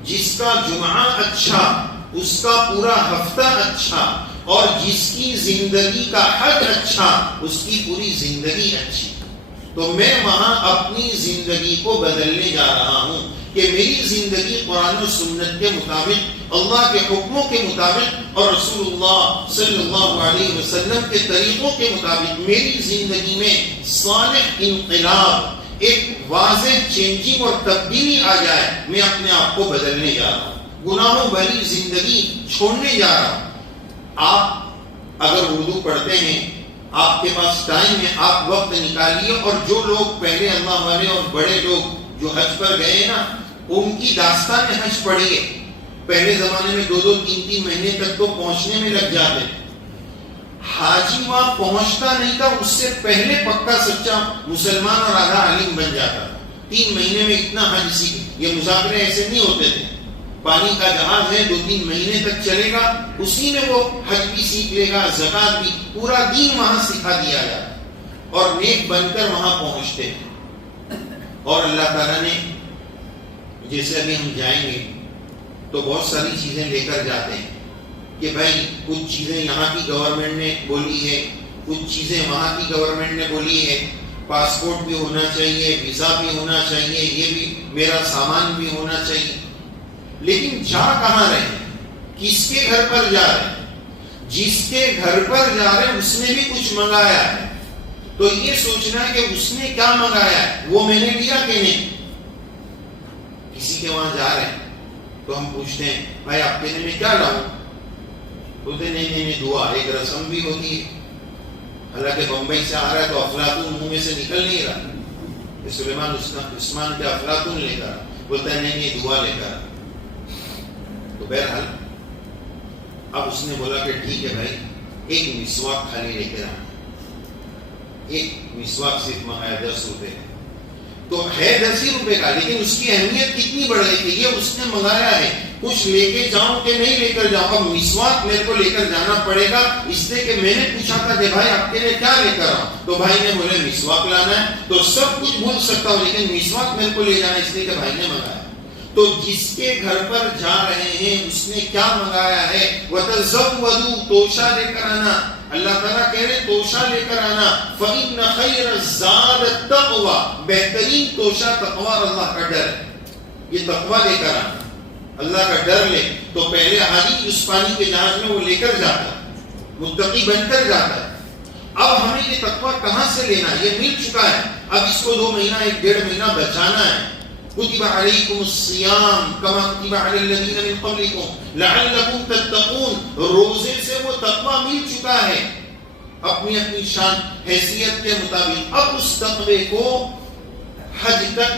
جس کا جمعہ اچھا, اس کا پورا ہفتہ اچھا. اور جس کی زندگی کا حج اچھا, اس کی پوری زندگی اچھی. تو میں وہاں اپنی زندگی کو بدلنے جا رہا ہوں کہ میری زندگی قرآن و سنت کے مطابق, اللہ کے حکموں کے مطابق اور رسول اللہ صلی اللہ علیہ وسلم کے طریقوں کے مطابق میری زندگی میں صالح انقلاب, ایک واضح چینجنگ اور تبدیلی آ جائے. میں اپنے آپ کو بدلنے جا رہا ہوں, گناہوں بھری زندگی چھوڑنے جا رہا ہوں. آپ اگر اردو پڑھتے ہیں, آپ کے پاس ٹائم ہے, آپ وقت نکالیے. اور جو لوگ پہلے اللہ والے اور بڑے لوگ جو حج پر گئے نا, ان کی داستان حج پڑھیے. پہلے زمانے میں 2-3 مہینے تک تو پہنچنے میں لگ جاتے. حاجی وہاں پہنچتا نہیں تھا, اس سے پہلے پکا سچا مسلمان اور آدھا عالم بن جاتا تھا. 3 مہینے میں اتنا حج سیکھ. یہ مذاکرے ایسے نہیں ہوتے تھے. پانی کا جہاز ہے, 2-3 مہینے تک چلے گا, اسی میں وہ حج بھی سیکھ لے گا, زکات بھی, پورا دین وہاں سکھا دیا جاتا. اور نیک بن کر وہاں پہنچتے ہیں. اور اللہ تعالیٰ نے, جیسے ابھی ہم جائیں گے تو بہت ساری چیزیں لے کر جاتے ہیں کہ بھائی کچھ چیزیں یہاں کی گورنمنٹ نے بولی ہے, کچھ چیزیں وہاں کی گورنمنٹ نے بولی ہے. پاسپورٹ بھی ہونا چاہیے, ویزا بھی ہونا چاہیے, یہ بھی میرا سامان بھی ہونا چاہیے. لیکن جا کہاں رہے ہیں, کس کے گھر پر جا رہے ہیں؟ جس کے گھر پر جا رہے ہیں اس نے بھی کچھ منگایا ہے. تو یہ سوچنا ہے کہ اس نے کیا منگایا ہے, وہ میں نے لیا کہ نہیں. کسی کے وہاں جا رہے ہیں تو ہم پوچھتے ہیں بھائی آپ کے لیے میں کیا لاؤں, بولتے نہیں دعا. ایک رسم بھی ہوتی ہے. حالانکہ بمبئی سے آ رہا ہے تو افلاطون منہ میں سے نکل نہیں رہا. سلیمان عثمان کے افلاطون لے کر بولتا ہے نہیں دعا لے کر. تو بہرحال اب اس نے بولا کہ ٹھیک ہے بھائی, ایک مسواک خالی لے کر آنا. ایک مسواک صرف منگایا 10 روپے کا. تو ہے 10 روپے کا, لیکن اس کی اہمیت کتنی بڑھ گئی کہ یہ اس نے منگایا ہے. کچھ لے کے جاؤں کہ نہیں لے کر جاؤں, اب مسواک میرے کو لے کر جانا پڑے گا. اس لیے کہ میں نے پوچھا تھا کہ بھائی آپ کے لیے کیا لے کر آؤں, تو بھائی نے بولے مسواک لانا ہے. تو سب کچھ بھول سکتا ہوں, لیکن مسواک میرے کو لے جانا اس لیے کہ بھائی نے منگایا. تو جس کے گھر پر جا رہے ہیں اس نے کیا منگایا ہے, وَتَزَوَّدُوا, توشہ لے کر آنا. اللہ تعالیٰ کہہ رہے توشہ لے کر آنا. فَإِنَّ خَيْرَ الزَّادِ التَّقْوَى, بہترین توشہ تقویٰ اور اللہ کا ڈر ہے. یہ تقویٰ لے کر آنا, اللہ کا ڈر لے. تو پہلے حاجی اس پانی کے جہاز میں وہ لے کر جاتا, متقی بن کر جاتا ہے. اب ہمیں یہ تقویٰ کہاں سے لینا ہے؟ یہ مل چکا ہے، اب اس کو 2 مہینہ 1.5 مہینہ بچانا ہے. کتب علیکم الصیام کما کتب علی الذین من قبلکم لعلکم تتقون. روزے سے وہ تقویٰ مل چکا ہے اپنی اپنی شان حیثیت کے مطابق. اب اس تقوی کو حج تک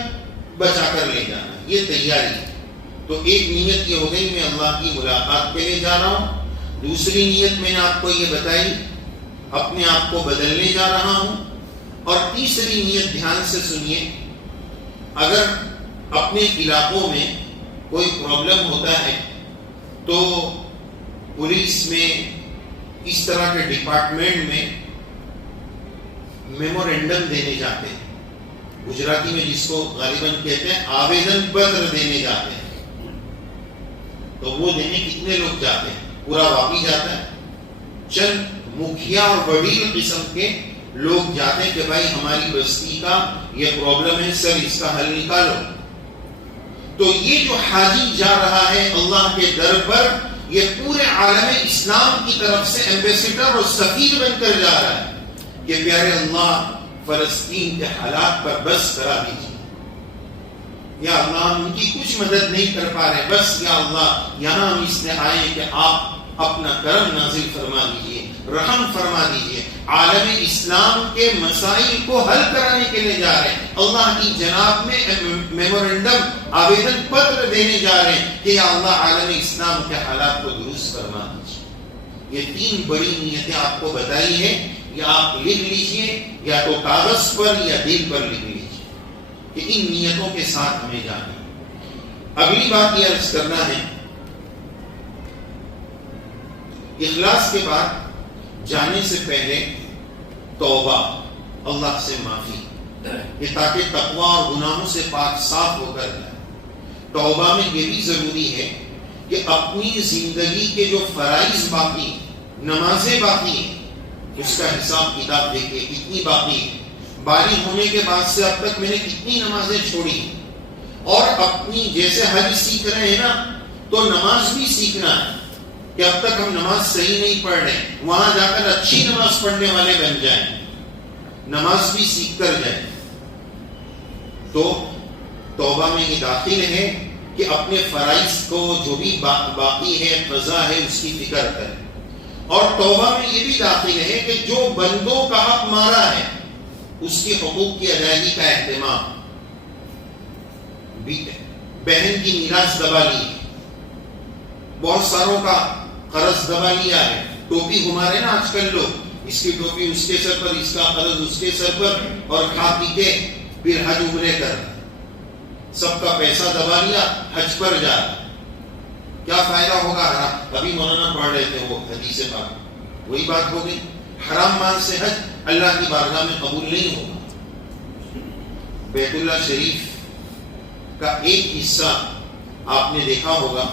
بچا کر لے جانا، یہ تیاری ہے. تو ایک نیت یہ ہو گئی میں اللہ کی ملاقات کے لیے جا رہا ہوں. دوسری نیت میں نے آپ کو یہ بتائی اپنے آپ کو بدلنے جا رہا ہوں. اور تیسری نیت دھیان سے سنیے، اگر اپنے علاقوں میں کوئی پرابلم ہوتا ہے تو پولیس میں اس طرح کے ڈپارٹمنٹ میں میمورینڈم دینے جاتے ہیں. گجراتی میں جس کو غالباً کہتے ہیں آویدن پتر دینے جاتے ہیں. تو وہ دینے کتنے لوگ جاتے ہیں؟ پورا واقعی جاتا ہے؟ چند مکھیا اور بڑی قسم کے لوگ جاتے ہیں کہ بھائی ہماری بستی کا یہ پرابلم ہے سر، اس کا حل نکالو. تو یہ جو حاجی جا رہا ہے اللہ کے در پر، یہ پورے عالم اسلام کی طرف سے ایمبیسیڈر اور سفیر بن کر جا رہا ہے کہ پیارے اللہ فلسطین کے حالات پر بس کرا دیجیے. یا اللہ ہم ان کی کچھ مدد نہیں کر پا رہے، بس یا اللہ یہاں ہم اس لیے آئے کہ آپ اپنا کرم نازل فرما دیجیے، رحم فرما دیجیے. عالم اسلام کے مسائل کو حل کرانے کے لیے جا رہے ہیں. اللہ کی جناب میں میمورینڈم آویدن پتر دینے جا رہے ہیں کہ یا اللہ عالم اسلام کے حالات کو درست فرما دیجیے. یہ 3 بڑی نیتیں آپ کو بتائی ہیں، یا آپ لکھ لیجیے یا تو کاغذ پر یا دل پر لکھ لیجیے کہ ان نیتوں کے ساتھ ہمیں جانا ہے. اگلی بات یہ عرض کرنا ہے، اخلاص کے بعد جانے سے پہلے توبہ، اللہ سے معافی، یہ تاکہ تقوی اور گناہوں سے پاک صاف ہو کر جائے. توبہ میں یہ بھی ضروری ہے کہ اپنی زندگی کے جو فرائض باقی، نمازیں باقی ہیں، اس کا حساب کتاب دیکھیں کتنی باقی ہے. بالغ ہونے کے بعد سے اب تک میں نے کتنی نمازیں چھوڑی. اور اپنی جیسے حج سیکھ رہے ہیں نا، تو نماز بھی سیکھنا ہے کہ اب تک ہم نماز صحیح نہیں پڑھ رہے، وہاں جا کر اچھی نماز پڑھنے والے بن جائیں، نماز بھی سیکھ کر جائیں. تو توبہ میں یہ داخل ہے کہ اپنے فرائض کو جو بھی باقی ہے قضا ہے اس کی فکر کریں. اور توبہ میں یہ بھی داخل ہے کہ جو بندوں کا حق مارا ہے اس کی حقوق کی ادائیگی کا اہتمام. بہن کی میراث دبا لی، بہت ساروں کا قرض دبا لیا ہے. ٹوپی گھما رہے نا آج کل لوگ، اس کی ٹوپی اس کے سر پر، اس کا قرض اس کے سر پر، اور کھا پی کے پھر حج عمرے کر سب کا پیسہ دبا لیا، حج پر جا. کیا فائدہ ہوگا؟ حرام. ابھی مولانا پڑھ رہے تھے وہ حدیث پاک، وہی بات ہو گئی. حرام مال سے حج اللہ کی بارگاہ میں قبول نہیں ہوگا. بیت اللہ شریف کا ایک حصہ آپ نے دیکھا ہوگا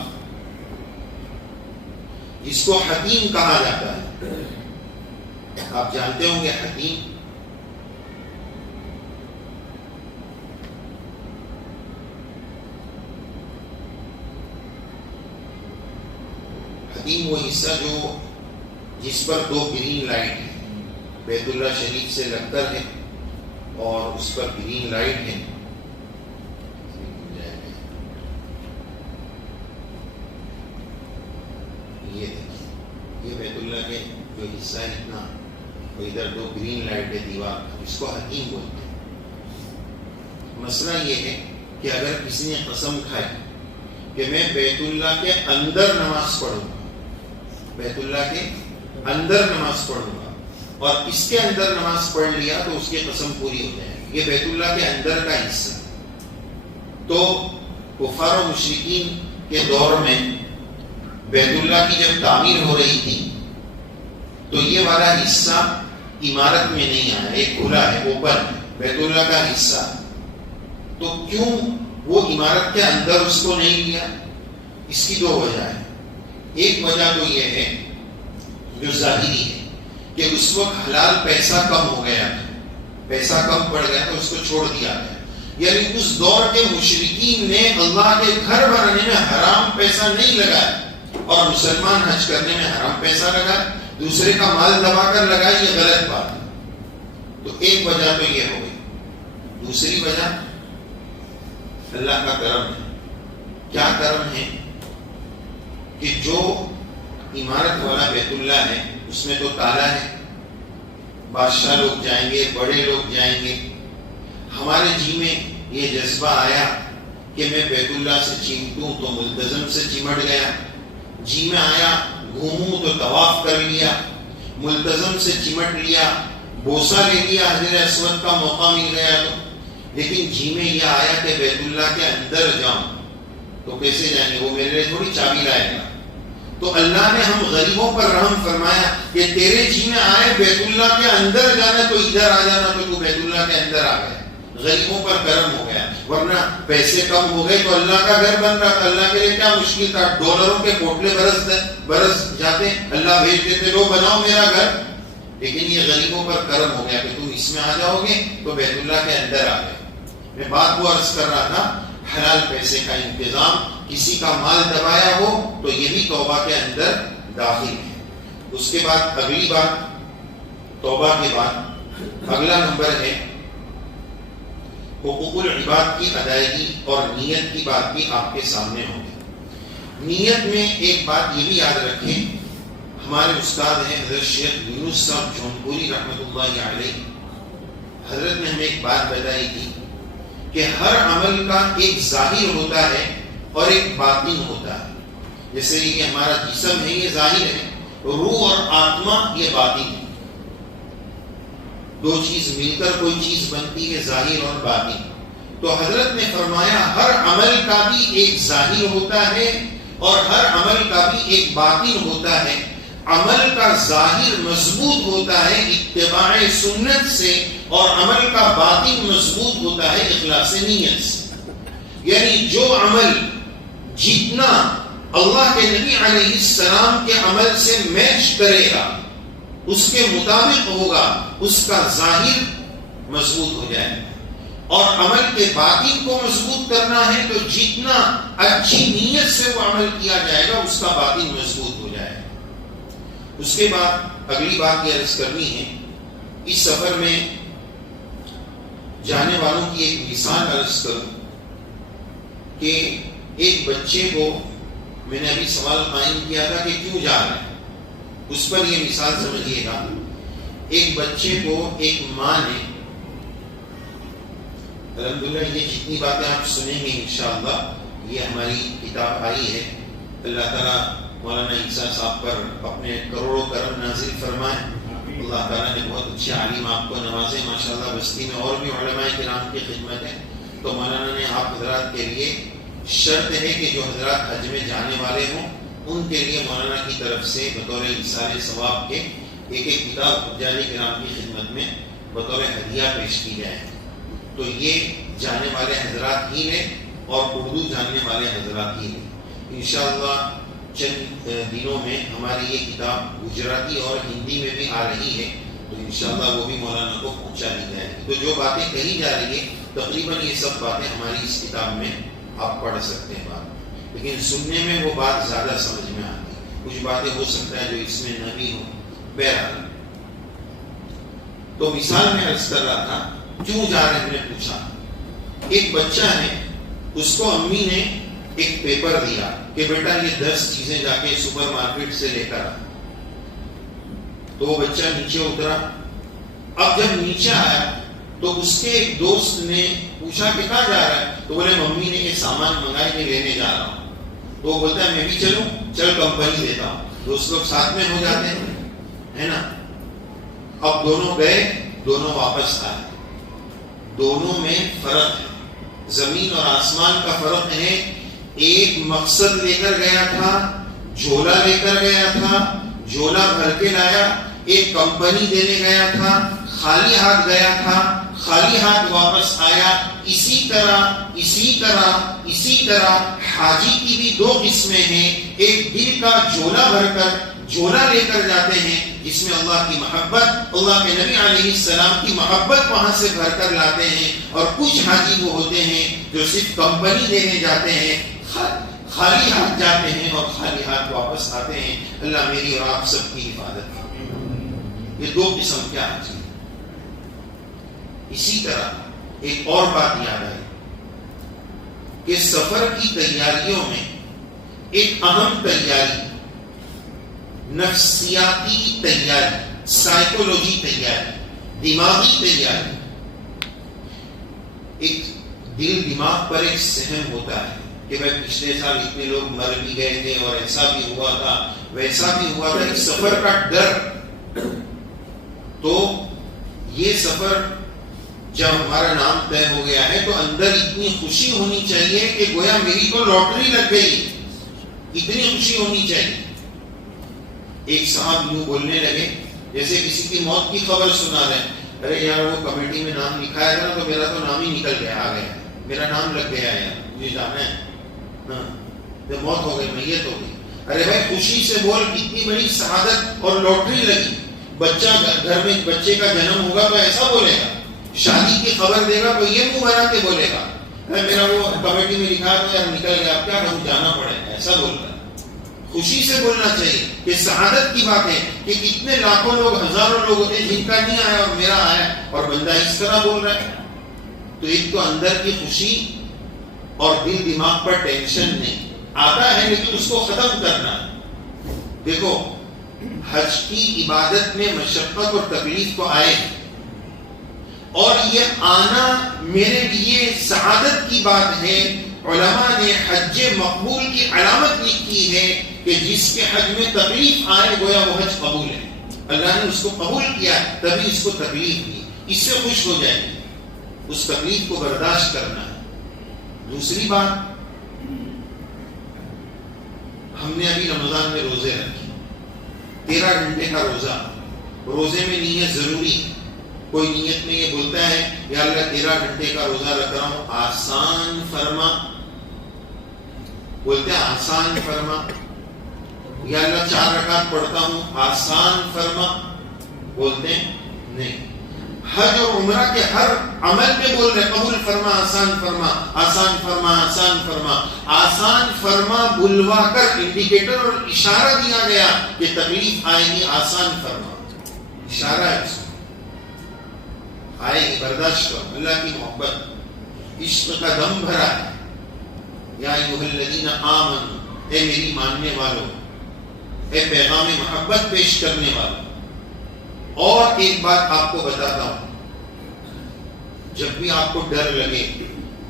جس کو حتیم کہا جاتا ہے، آپ جانتے ہوں گے حتیم. حتیم وہ حصہ جو جس پر 2 گرین لائٹ ہیں، بیت اللہ شریف سے لگ کر ہے اور اس پر گرین لائٹ ہے. یہ بیت اللہ کے جو حصہ ہے اتنا، وہ ادھر 2 گرین لائٹ ہے دیوار، اس کو حتیم بولتے ہیں. مسئلہ یہ ہے کہ اگر کسی نے قسم کھائی کہ میں بیت اللہ کے اندر نماز پڑھوں گا، بیت اللہ کے اندر نماز پڑھوں گا، اور اس کے اندر نماز پڑھ لیا تو اس کی قسم پوری ہو جائے گی. یہ بیت اللہ کے اندر کا حصہ. تو کفار و مشرکین کے دور میں بیت اللہ کی جب تعمیر ہو رہی تھی تو یہ والا حصہ عمارت میں نہیں آیا، ایک کھلا ہے، اوپن بیت اللہ کا حصہ. تو کیوں وہ عمارت کے اندر اس کو نہیں لیا؟ اس کی 2 وجہ ہے. ایک وجہ تو یہ ہے جو ظاہری ہے کہ اس وقت حلال پیسہ کم ہو گیا تھا، پیسہ کم پڑ گیا تو اس کو چھوڑ دیا گیا. یعنی اس دور کے مشرکین نے اللہ کے گھر بنانے میں حرام پیسہ نہیں لگایا، اور مسلمان حج کرنے میں حرام پیسہ لگا. دوسرے کا مال دبا کر لگائی، یہ غلط بات ہے. تو ایک وجہ تو یہ ہو گئی. دوسری وجہ اللہ کا کرم ہے. کیا کرم ہے کہ جو عمارت والا بیت اللہ ہے اس میں تو تالا ہے، بادشاہ لوگ جائیں گے، بڑے لوگ جائیں گے. ہمارے جی میں یہ جذبہ آیا کہ میں بیت اللہ سے چمٹوں تو ملتزم سے چمٹ گیا. جی میں آیا گھوموں تو طواف کر لیا، ملتزم سے چمٹ لیا، بوسہ لے لیا، حجر اسود کا موقع مل گیا. تو لیکن جی میں یہ آیا کہ بیت اللہ کے اندر جاؤں تو کیسے جائیں گے، وہ میرے لیے تھوڑی چابی لائے گا. تو اللہ نے ہم غریبوں پر رحم فرمایا کہ تیرے جی میں آئے بیت اللہ کے اندر جانا تو ادھر آ جانا، تو بیت اللہ کے اندر آ گئے. غریبوں پر کرم ہو گیا. ورنہ پیسے کم ہو گئے تو اللہ کا گھر بن رہا تھا، اللہ کے لیے کیا مشکل تھا. ڈالروں کے پوٹلے برس جاتے، اللہ بھیج دیتے لو بناؤ میرا گھر. لیکن یہ غریبوں پر کرم ہو گیا کہ تم اس میں آ جاؤ گے تو بیت اللہ کے اندر آ گئے. میں بات کو عرض کر رہا تھا، حلال پیسے کا انتظام. کسی کا مال دبایا ہو تو یہ بھی توبہ کے اندر داخل ہے. اس کے بعد اگلی بات توبہ کے بعد اگلا نمبر ہے حقوق العباد کی ادائیگی اور نیت کی بات بھی آپ کے سامنے ہوگی. نیت میں ایک بات یہ بھی یاد رکھیں، ہمارے استاد ہیں حضرت شیخ یونس صاحب جونپوری رحمۃ اللہ علیہ، حضرت نے ہمیں ایک بات بتائی تھی کہ ہر عمل کا ایک ظاہر ہوتا ہے اور ایک باطن ہوتا ہے. جیسے یہ ہمارا جسم ہے یہ ظاہر ہے، روح اور آتما یہ باطن ہے. دو چیز مل کر کوئی چیز بنتی ہے، ظاہر اور باطن. تو حضرت نے فرمایا ہر عمل کا بھی ایک ظاہر ہوتا ہے اور ہر عمل کا بھی ایک باطن ہوتا ہے. عمل کا ظاہر مضبوط ہوتا ہے اتباع سنت سے، اور عمل کا باطن مضبوط ہوتا ہے اخلاص نیت سے. یعنی جو عمل جتنا اللہ کے نبی علیہ السلام کے عمل سے میچ کرے گا، اس کے مطابق ہوگا، اس کا ظاہر مضبوط ہو جائے گا. اور عمل کے باطن کو مضبوط کرنا ہے تو جتنا اچھی نیت سے وہ عمل کیا جائے گا اس کا باطن مضبوط ہو جائے گا. اس کے بعد اگلی بات یہ عرض کرنی ہے، اس سفر میں جانے والوں کی ایک مثال عرض کروں کہ ایک بچے کو میں نے ابھی سوال قائم کیا تھا کہ کیوں جا رہے ہیں، اس پر یہ مثال سمجھیے گا. ایک بچے کو ایک ماں نے، الحمدللہ یہ جتنی باتیں آپ سنیں گے انشاءاللہ یہ ہماری کتاب آئی ہے. اللہ تعالیٰ مولانا عیسیٰ صاحب پر اپنے کروڑوں کرم نازل فرمائے. اللہ تعالیٰ نے بہت اچھے عالم آپ کو نوازے. ماشاءاللہ بستی میں اور بھی علماء کرام کی خدمت ہے. تو مولانا نے آپ حضرات کے لیے شرط ہے کہ جو حضرات حج میں جانے والے ہوں ان کے لیے مولانا کی طرف سے بطور ایصال ثواب کے ایک ایک کتاب حجاج کرام کی خدمت میں بطور ہدیہ پیش کی جائے. تو یہ جانے والے حضرات ہی ہیں اور اردو جاننے والے حضرات ہی ہیں. انشاءاللہ چند دنوں میں ہماری یہ کتاب گجراتی اور ہندی میں بھی آ رہی ہے، تو انشاءاللہ وہ بھی مولانا کو پہنچا دی جائے گی. تو جو باتیں کہی جا رہی ہے تقریباً یہ سب باتیں ہماری اس کتاب میں آپ پڑھ سکتے ہیں بات، لیکن سننے میں وہ بات زیادہ سمجھ میں آتی ہے. کچھ باتیں ہو سکتا ہے جو اس میں نہ بھی ہو. بہرحال تو مثال میں عرض کر رہا تھا کیوں جا رہے ہیں. نے پوچھا ایک بچہ ہے، اس کو امی نے ایک پیپر دیا کہ بیٹا یہ 10 چیزیں جا کے سپر مارکیٹ سے لے کر آ. تو وہ بچہ نیچے اترا. اب جب نیچے آیا تو اس کے ایک دوست نے پوچھا کہ کہاں جا رہا ہے، تو بولے ممی نے یہ سامان منگائے میں لینے جا رہا ہوں. تو وہ بولتا ہے میں بھی چلوں، چل کمپنی دیتا ہوں. دوست لوگ ساتھ میں ہو جاتے ہیں ہے نا. اب دونوں گئے، دونوں واپس آئے. دونوں میں فرق ہے، زمین اور آسمان کا فرق ہے. ایک مقصد لے کر گیا تھا، جھولا لے کر گیا تھا، جھولا بھر کے لایا. ایک کمپنی دینے گیا تھا، خالی ہاتھ گیا تھا، خالی ہاتھ واپس آیا. اسی طرح حاجی کی بھی 2 قسمیں ہیں. ایک دل کا جھولا بھر کر جھولا لے کر جاتے ہیں جس میں اللہ کی محبت، اللہ کے نبی علیہ السلام کی محبت وہاں سے بھر کر لاتے ہیں. اور کچھ حاجی وہ ہوتے ہیں جو صرف کمپنی دینے جاتے ہیں، خالی ہاتھ جاتے ہیں اور خالی ہاتھ واپس آتے ہیں. اللہ میری اور آپ سب کی حفاظت کرے. یہ دو قسم کے حاجی. اسی طرح ایک اور بات یاد آئی کہ سفر کی تیاریوں میں ایک اہم تیاری نفسیاتی تیاری، سائیکولوجی تیاری، دماغی تیاری. ایک دل دماغ پر ایک سہم ہوتا ہے کہ بھائی پچھلے سال اتنے لوگ مر بھی گئے تھے اور ایسا بھی ہوا تھا ویسا بھی ہوا تھا. ایک سفر کا ڈر. تو یہ سفر جب ہمارا نام طے ہو گیا ہے تو اندر اتنی خوشی ہونی چاہیے کہ گویا میری تو لاٹری لگ گئی، اتنی خوشی ہونی چاہیے. ایک صاحب یوں بولنے لگے جیسے کسی کی موت کی خبر سنا رہے ہیں. ارے یار وہ کمیٹی میں نام لکھایا تھا نا تو میرا تو نام ہی نکل گیا، آ گیا، میرا نام لگ گیا ہے، مجھے جانا ہے. جب موت ہو گئی، میت ہو گئی. ارے بھائی خوشی سے بول، کتنی بڑی سعادت اور لاٹری لگی. بچہ گھر میں بچے کا جنم ہوگا تو ایسا بولے گا، شادی کی خبر دے گا تو یہ منہ بنا کے بولے گا میرا وہ کمیٹی میں لکھا تو یار نکل گیا، اب کیا کروں، جانا پڑے گا، ایسا بول رہا ہے. خوشی سے بولنا چاہیے کہ سعادت کی بات ہے کہ کتنے لاکھوں لوگ، ہزاروں لوگ ہوتے ہیں جن کا نہیں آیا اور میرا آیا، اور بندہ اس طرح بول رہا ہے. تو ایک تو اندر کی خوشی اور دل دماغ پر ٹینشن نہیں آتا ہے، لیکن اس کو ختم کرنا ہے. دیکھو حج کی عبادت میں مشقت اور تکلیف تو آئے، اور یہ آنا میرے لیے سعادت کی بات ہے. علماء نے حج مقبول کی علامت لکھی ہے کہ جس کے حج میں تکلیف آئے گویا وہ حج قبول ہے. اللہ نے اس کو قبول کیا تبھی اس کو تکلیف دی، اس سے خوش ہو جائے گی. اس تکلیف کو برداشت کرنا ہے. دوسری بات، ہم نے ابھی رمضان میں روزے رکھے، 13 گھنٹے کا روزہ. روزے میں نیت ضروری ہے. کوئی نیت میں یہ بولتا ہے یا اللہ 13 گھنٹے کا روزہ رکھ رہا ہوں، آسان فرما. بولتے ہیں آسان فرما. یا اللہ 4 رکعت پڑھتا ہوں، آسان فرما. بولتے ہیں نہیں. حج اور عمرہ کے ہر عمل میں بول رہے قبول فرما، آسان فرما، آسان فرما، آسان فرما. آسان فرما بلوا کر انڈیکیٹر اور اشارہ دیا گیا کہ تکلیف آئے گی، آسان فرما. اشارہ ہے اس میں، آئے گی، برداشت کرو. اللہ کی محبت، عشق کا دم بھرا ہے. یا ایھا الذین آمنوا، اے میری ماننے والوں، اے پیغام محبت پیش کرنے والوں. اور ایک بات آپ کو بتاتا ہوں، جب بھی آپ کو ڈر لگے،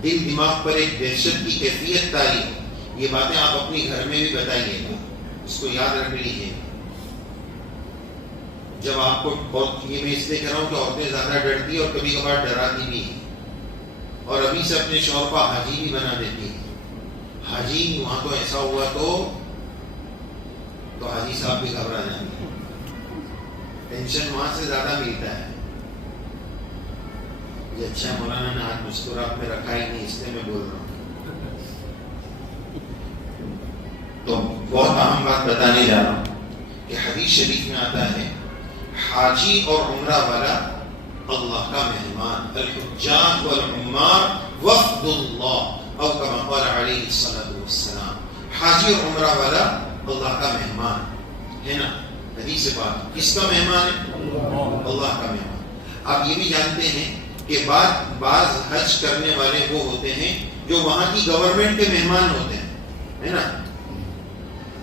دل دماغ پر ایک دہشت کی کیفیت طاری ہو، یہ باتیں آپ اپنے گھر میں بھی بتائیے گا، اس کو یاد رکھ لیجیے. جب آپ کو بہت، یہ میں اس لیے کہہ رہا ہوں کہ عورتیں زیادہ ڈرتی اور کبھی کبھار ڈراتی بھی ہیں، اور ابھی سے اپنے شوہر کو حاجی بھی بنا دیتی ہے. حاجی وہاں تو ایسا ہوا تو حاجی صاحب بھی گھبرا جائیں گے. ٹینشن وہاں سے زیادہ ملتا ہے. یہ اچھا مولانا نے ہاتھ مسکرات میں رکھا ہی نہیں، اس لیے میں بول رہا ہوں. تو بہت اہم بات بتانے جا رہا ہوں کہ حدیث شریف میں آتا ہے حاجی اور عمرہ والا اللہ کا مہمان، الحجاج والعمار وفد اللہ، او کما قال علیہ الصلوۃ والسلام. حاجی اور عمرہ والا اللہ کا مہمان ہے نا. حدیث پاک کس کا مہمان ہے؟ اللہ کا مہمان. آپ یہ بھی جانتے ہیں کہ بعض حج کرنے والے وہ ہوتے ہیں جو وہاں کی گورنمنٹ کے مہمان ہوتے ہیں، ہے نا.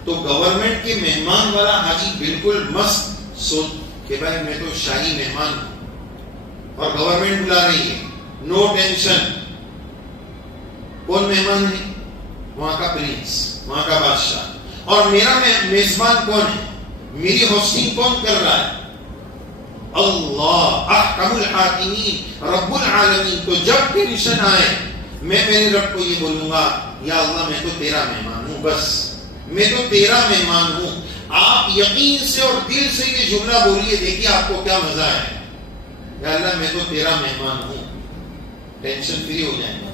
تو گورنمنٹ کے مہمان والا حاجی بالکل مست سوچ کہ بھائی میں تو شاہی مہمان ہوں اور گورنمنٹ بلا رہی ہے، نو ٹینشن. کون مہمان ہے؟ وہاں کا پرنس، وہاں کا بادشاہ. اور میرا میزبان کون ہے؟ میری ہوسٹنگ کون کر رہا ہے؟ اللہ، احکم الحاکمین، رب العالمین. تو جب ٹینشن آئے میں میرے رب کو یہ بولوں گا یا اللہ میں تو تیرا مہمان ہوں، بس میں تو تیرا مہمان ہوں. آپ یقین سے اور دل سے یہ جملہ بولیے، دیکھیے آپ کو کیا مزہ ہے. یا اللہ میں تو تیرا مہمان ہوں. ٹینشن فری ہو جائے گا،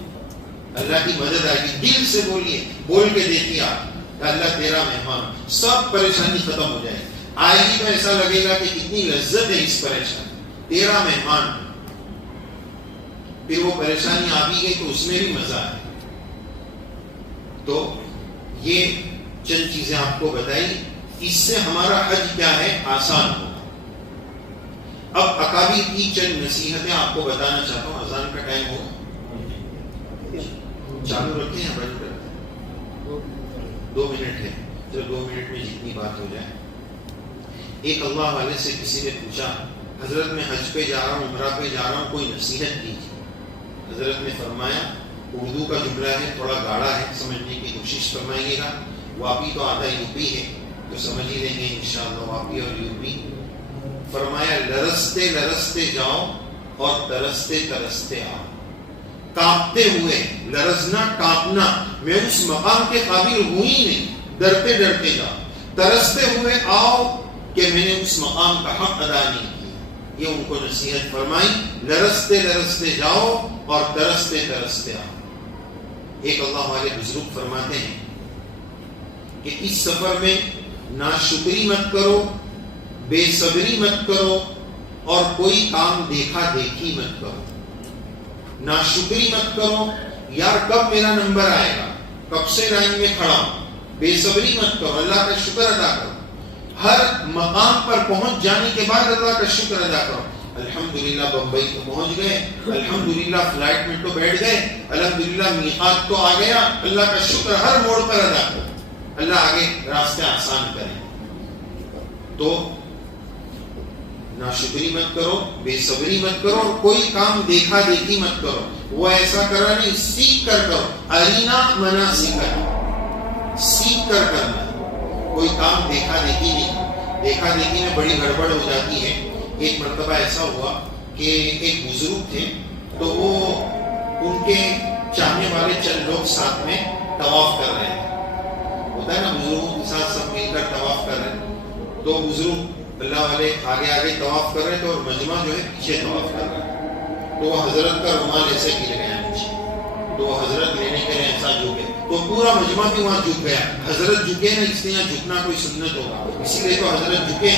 اللہ کی مدد آئے گی. دل سے بولیے، بول کے دیکھیے آپ، اللہ تیرا مہمان، سب پریشانی ختم ہو جائے. آئے گی تو ایسا لگے گا کہ کتنی لذت ہے اس پریشانی، تیرا مہمان. پھر وہ پریشانی آ بھی گئی تو اس میں بھی مزہ ہے. تو یہ چند چیزیں آپ کو بتائی، اس سے ہمارا حج کیا ہے؟ آسان ہوگا. اب اکابر کی چند نصیحتیں آپ کو بتانا چاہتا ہوں. اذان کا ٹائم ہو چالو رکھتے ہیں بند کرتے ہیں 2 منٹ ہے. جو 2 منٹ میں جتنی بات ہو جائے. ایک اللہ والے سے کسی نے پوچھا حضرت میں حج پہ جا رہا ہوں, عمرہ پہ جا رہا ہوں, کوئی نصیحت کیجیے. حضرت نے فرمایا, اردو کا جملہ ہے, تھوڑا گاڑا ہے, سمجھنے کی کوشش فرمائیے گا. واپی تو آدھا یوپی ہے تو سمجھ ہی لیں گے انشاءاللہ واپی اور یوپی. فرمایا لرزتے لرزتے جاؤ اور ترستے ترستے آؤ. کانپتے ہوئے, لرزنا کانپنا, میں اس مقام کے قابل ہوں ہی نہیں, ڈرتے ڈرتے جاؤ. ترستے ہوئے آؤ کہ میں نے اس مقام کا حق ادا نہیں کیا. یہ ان کو نصیحت فرمائی. لرزتے لرزتے جاؤ اور ترستے ترستے آؤ. ایک اللہ والے بزرگ فرماتے ہیں کہ اس سفر میں ناشکری مت کرو, بے صبری مت کرو اور کوئی کام دیکھا دیکھی مت کرو. ناشکری مت کرو, یار کب میرا نمبر آئے گا, کب سے لائن میں کھڑا ہوں. بے صبری مت کرو, اللہ کا شکر ادا کرو. ہر مقام پر پہنچ جانے کے بعد اللہ کا شکر ادا کرو. الحمدللہ بمبئی تو پہنچ گئے, الحمدللہ فلائٹ میں تو بیٹھ گئے, الحمدللہ میقات تو آ گیا. اللہ کا شکر ہر موڑ پر ادا کرو. اللہ آگے راستے آسان کرے. تو ناشکری مت کرو, بے صبری مت کرو اور کوئی کام دیکھا دیکھی مت کرو. وہ ایسا کرا نہیں, سیکھ کر کرو. ارینا مناسک, سیکھ کر کرنا. کوئی کام دیکھا دیکھی نہیں. دیکھا دیکھی میں بڑی گڑبڑ ہو جاتی ہے. ایک مرتبہ ایسا ہوا کہ ایک بزرگ تھے تو وہ ان کے چاہنے والے چند لوگ ساتھ میں طواف کر رہے ہیں. ہوتا ہے نا بزرگوں کے ساتھ سب مل کر طواف کر رہے ہیں. تو بزرگ اللہ والے آگے آگے طواف کر رہے تھے اور مجمع جو ہے پیچھے طواف کر رہے. تو وہ حضرت کا رومال ایسے گر گیا نیچے. تو وہ حضرت لینے کے لیے ایسا جھکے تو پورا مجمع بھی وہاں جھک گیا. حضرت جھکے نا, اس لیے جھکنا کوئی سنت ہوگا, اسی لیے تو حضرت جھکے.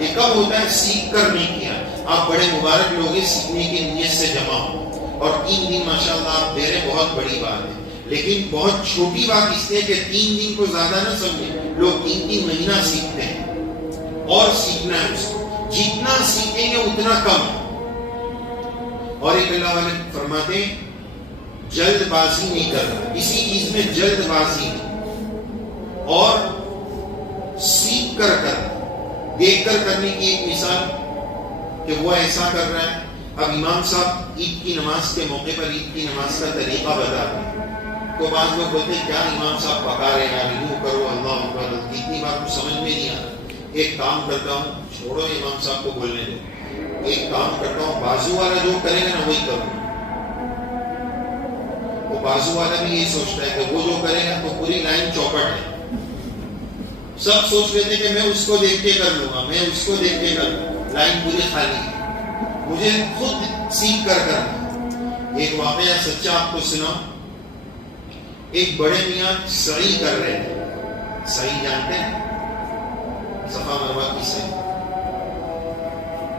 یہ کب ہوتا ہے؟ سیکھ کر نہیں کیا. آپ بڑے مبارک لوگ ہیں, سیکھنے کی نیت سے جمع ہو. اور 3 دن ماشاءاللہ آپ دے رہے, بہت بڑی بات ہے. لیکن بہت چھوٹی بات اس لیے کہ 3 دن کو زیادہ نہ سمجھیں. لوگ 3 مہینہ سیکھتے ہیں اور سیکھنا ہے اس کو. جتنا سیکھیں گے اتنا کم. اور ایک اللہ والے فرماتے ہیں جلد بازی نہیں کرنا, کسی چیز میں جلد بازی نہیں, اور سیکھ کر کرنا. دیکھ کر کرنے کی ایک مثال کہ وہ ایسا کر رہا ہے. اب امام صاحب عید کی نماز کے موقع پر عید کی نماز کا طریقہ بتاتے ہیں. تو بعض لوگ بولتے ہیں کیا امام صاحب پکا رہے ہیں, یوں کرو, اللہ اکبر. اتنی بات کو سمجھ میں نہیں آتا. ایک کام کرتا ہوں, چھوڑو امام صاحب کو بولنے دو. ایک کام کرتا ہوں, بازو والا جو کرے گا نا وہی کروں. وہ بازو والا بھی یہی سوچتا ہے کہ وہ جو کرے گا تو پوری لائن چوپٹ ہے. سب سوچ لیتے کہ میں اس کو دیکھ کے کر لوں گا, میں اس کو دیکھ کے کر لوں گا, لائن پوری خالی ہے. مجھے خود سیکھ کر کرنا. ایک واقعہ سچا آپ کو سناؤں. ایک بڑے میاں سعی کر رہے تھے. سعی جانتے ہیں, صفا مروہ کی سعی.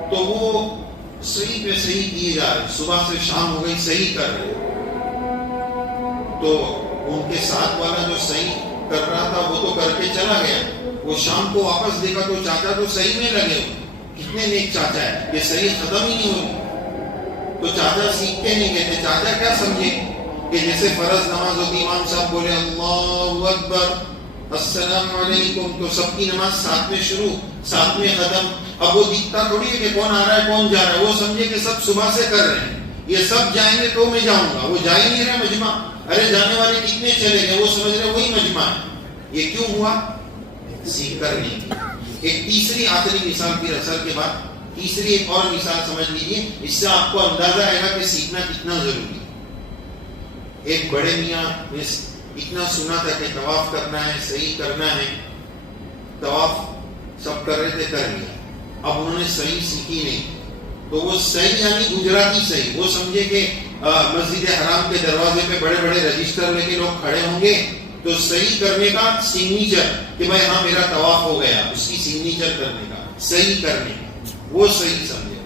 تو وہ صحیح پہ صحیح کیے جا رہے, صبح سے شام ہو گئی صحیح کر رہے. تو ان کے ساتھ والا جو صحیح کر رہا تھا وہ تو کر کے چلا گیا. وہ شام کو واپس دیکھا تو چاچا تو صحیح میں لگے ہوئے. کتنے نیک چاچا ہے, یہ صحیح ختم ہی نہیں ہوئی. تو چاچا سیکھ کے نہیں گئے تھے. چاچا کیا سمجھے کہ جیسے فرض نماز ہوتی, امام صاحب بولے اللہ اکبر السلام علیکم, تو سب کی نماز ساتھ میں شروع ساتھ میں ختم. اب وہ دیکھتا تھوڑی ہے کہ کون آ رہا ہے کون جا رہا ہے. وہ سمجھے کہ سب صبح سے کر رہے ہیں, یہ سب جائیں گے تو میں جاؤں گا. وہ جا ہی نہیں رہے مجمع. ارے جانے والے کتنے چلے گئے, وہ سمجھ رہے وہی مجمع ہے. یہ کیوں ہوا؟ سیکھ کر نہیں. ایک تیسری آخری مثال پھر اثر کے بعد تیسری ایک اور مثال سمجھ لیجیے, اس سے آپ کو اندازہ آئے گا کہ سیکھنا کتنا ضروری ہے. ایک بڑے میاں نے اتنا سنا تھا کہ طواف کرنا ہے, صحیح کرنا ہے. طواف سب کر رہے تھے, کر لیا. اب انہوں نے صحیح سیکھی نہیں. تو وہ صحیح یعنی گجراتی صحیح. وہ سمجھے کہ مسجد حرام کے دروازے پہ بڑے بڑے رجسٹر لے کے لوگ کھڑے ہوں گے تو صحیح کرنے کا سگنیچر کہ بھائی ہاں میرا طواف ہو گیا, اس کی سگنیچر کرنے کا, صحیح کرنے کا, وہ صحیح سمجھے.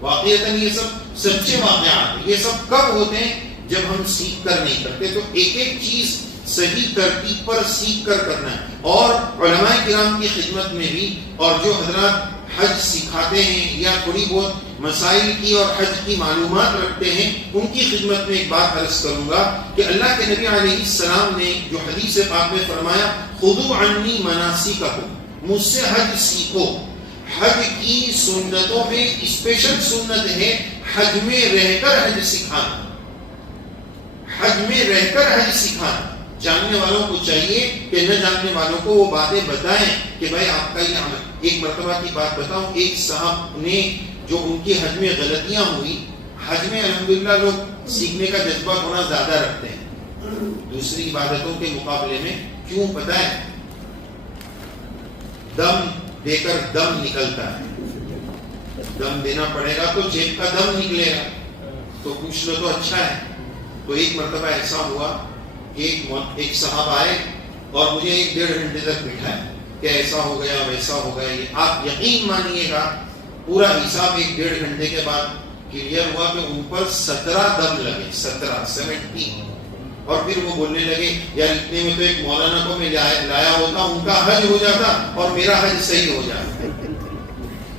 واقعتاً یہ سب سچے واقعات ہیں. یہ سب کب ہوتے ہیں؟ جب ہم سیکھ کر نہیں کرتے. تو ایک ایک چیز صحیح ترتیب پر سیکھ کر کرنا ہے. اور علماء کرام کی خدمت میں بھی، اور جو حضرات حج سکھاتے ہیں یا تھوڑی بہت مسائل کی اور حج کی معلومات رکھتے ہیں، ان کی خدمت میں ایک بات عرض کروں گا کہ اللہ کے نبی علیہ السلام نے جو حدیث پاک میں فرمایا خذوا عنی مناسککم، مجھ سے حج سیکھو. حج کی سنتوں میں اسپیشل سنت ہے حج میں رہ کر حج سکھانا. حج میں رہ کر حج سکھانا. جاننے والوں کو چاہیے کہ نہ جاننے والوں کو وہ باتیں بتائیں کہ بھائی آپ کا یہ عمل. ایک مرتبہ کی بات بتاؤں، ایک صاحب نے جو ان کی حج میں غلطیاں ہوئی، حج میں الحمدللہ لوگ سیکھنے کا جذبہ ہونا زیادہ رکھتے ہیں دوسری عبادتوں کے مقابلے میں. کیوں پتہ ہے؟ دم دے کر دم نکلتا ہے. دم دینا پڑے گا تو جیب کا دم نکلے گا، تو پوچھ لو تو اچھا ہے. تو ایک مرتبہ ایسا ہوا، ایک صاحب آئے اور مجھے 1.5 گھنٹے تک بٹھایا کہ ایسا ہو گیا ویسا ہو گیا. یہ آپ یقین مانیے گا پورا حساب 1.5 گھنٹے کے بعد کلیئر ہوا کہ ان پر 17 دم لگے، 17 اور پھر وہ بولنے لگے یار اتنے میں تو ایک مولانا کو میں لایا ہوتا، ان کا حج ہو جاتا اور میرا حج صحیح ہو جاتا.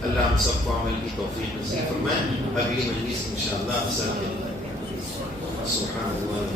اللہ ہم سب کو عمل کی توفیق نصیب فرمائے. اگلی مجلس انشاءاللہ سبحان اللہ.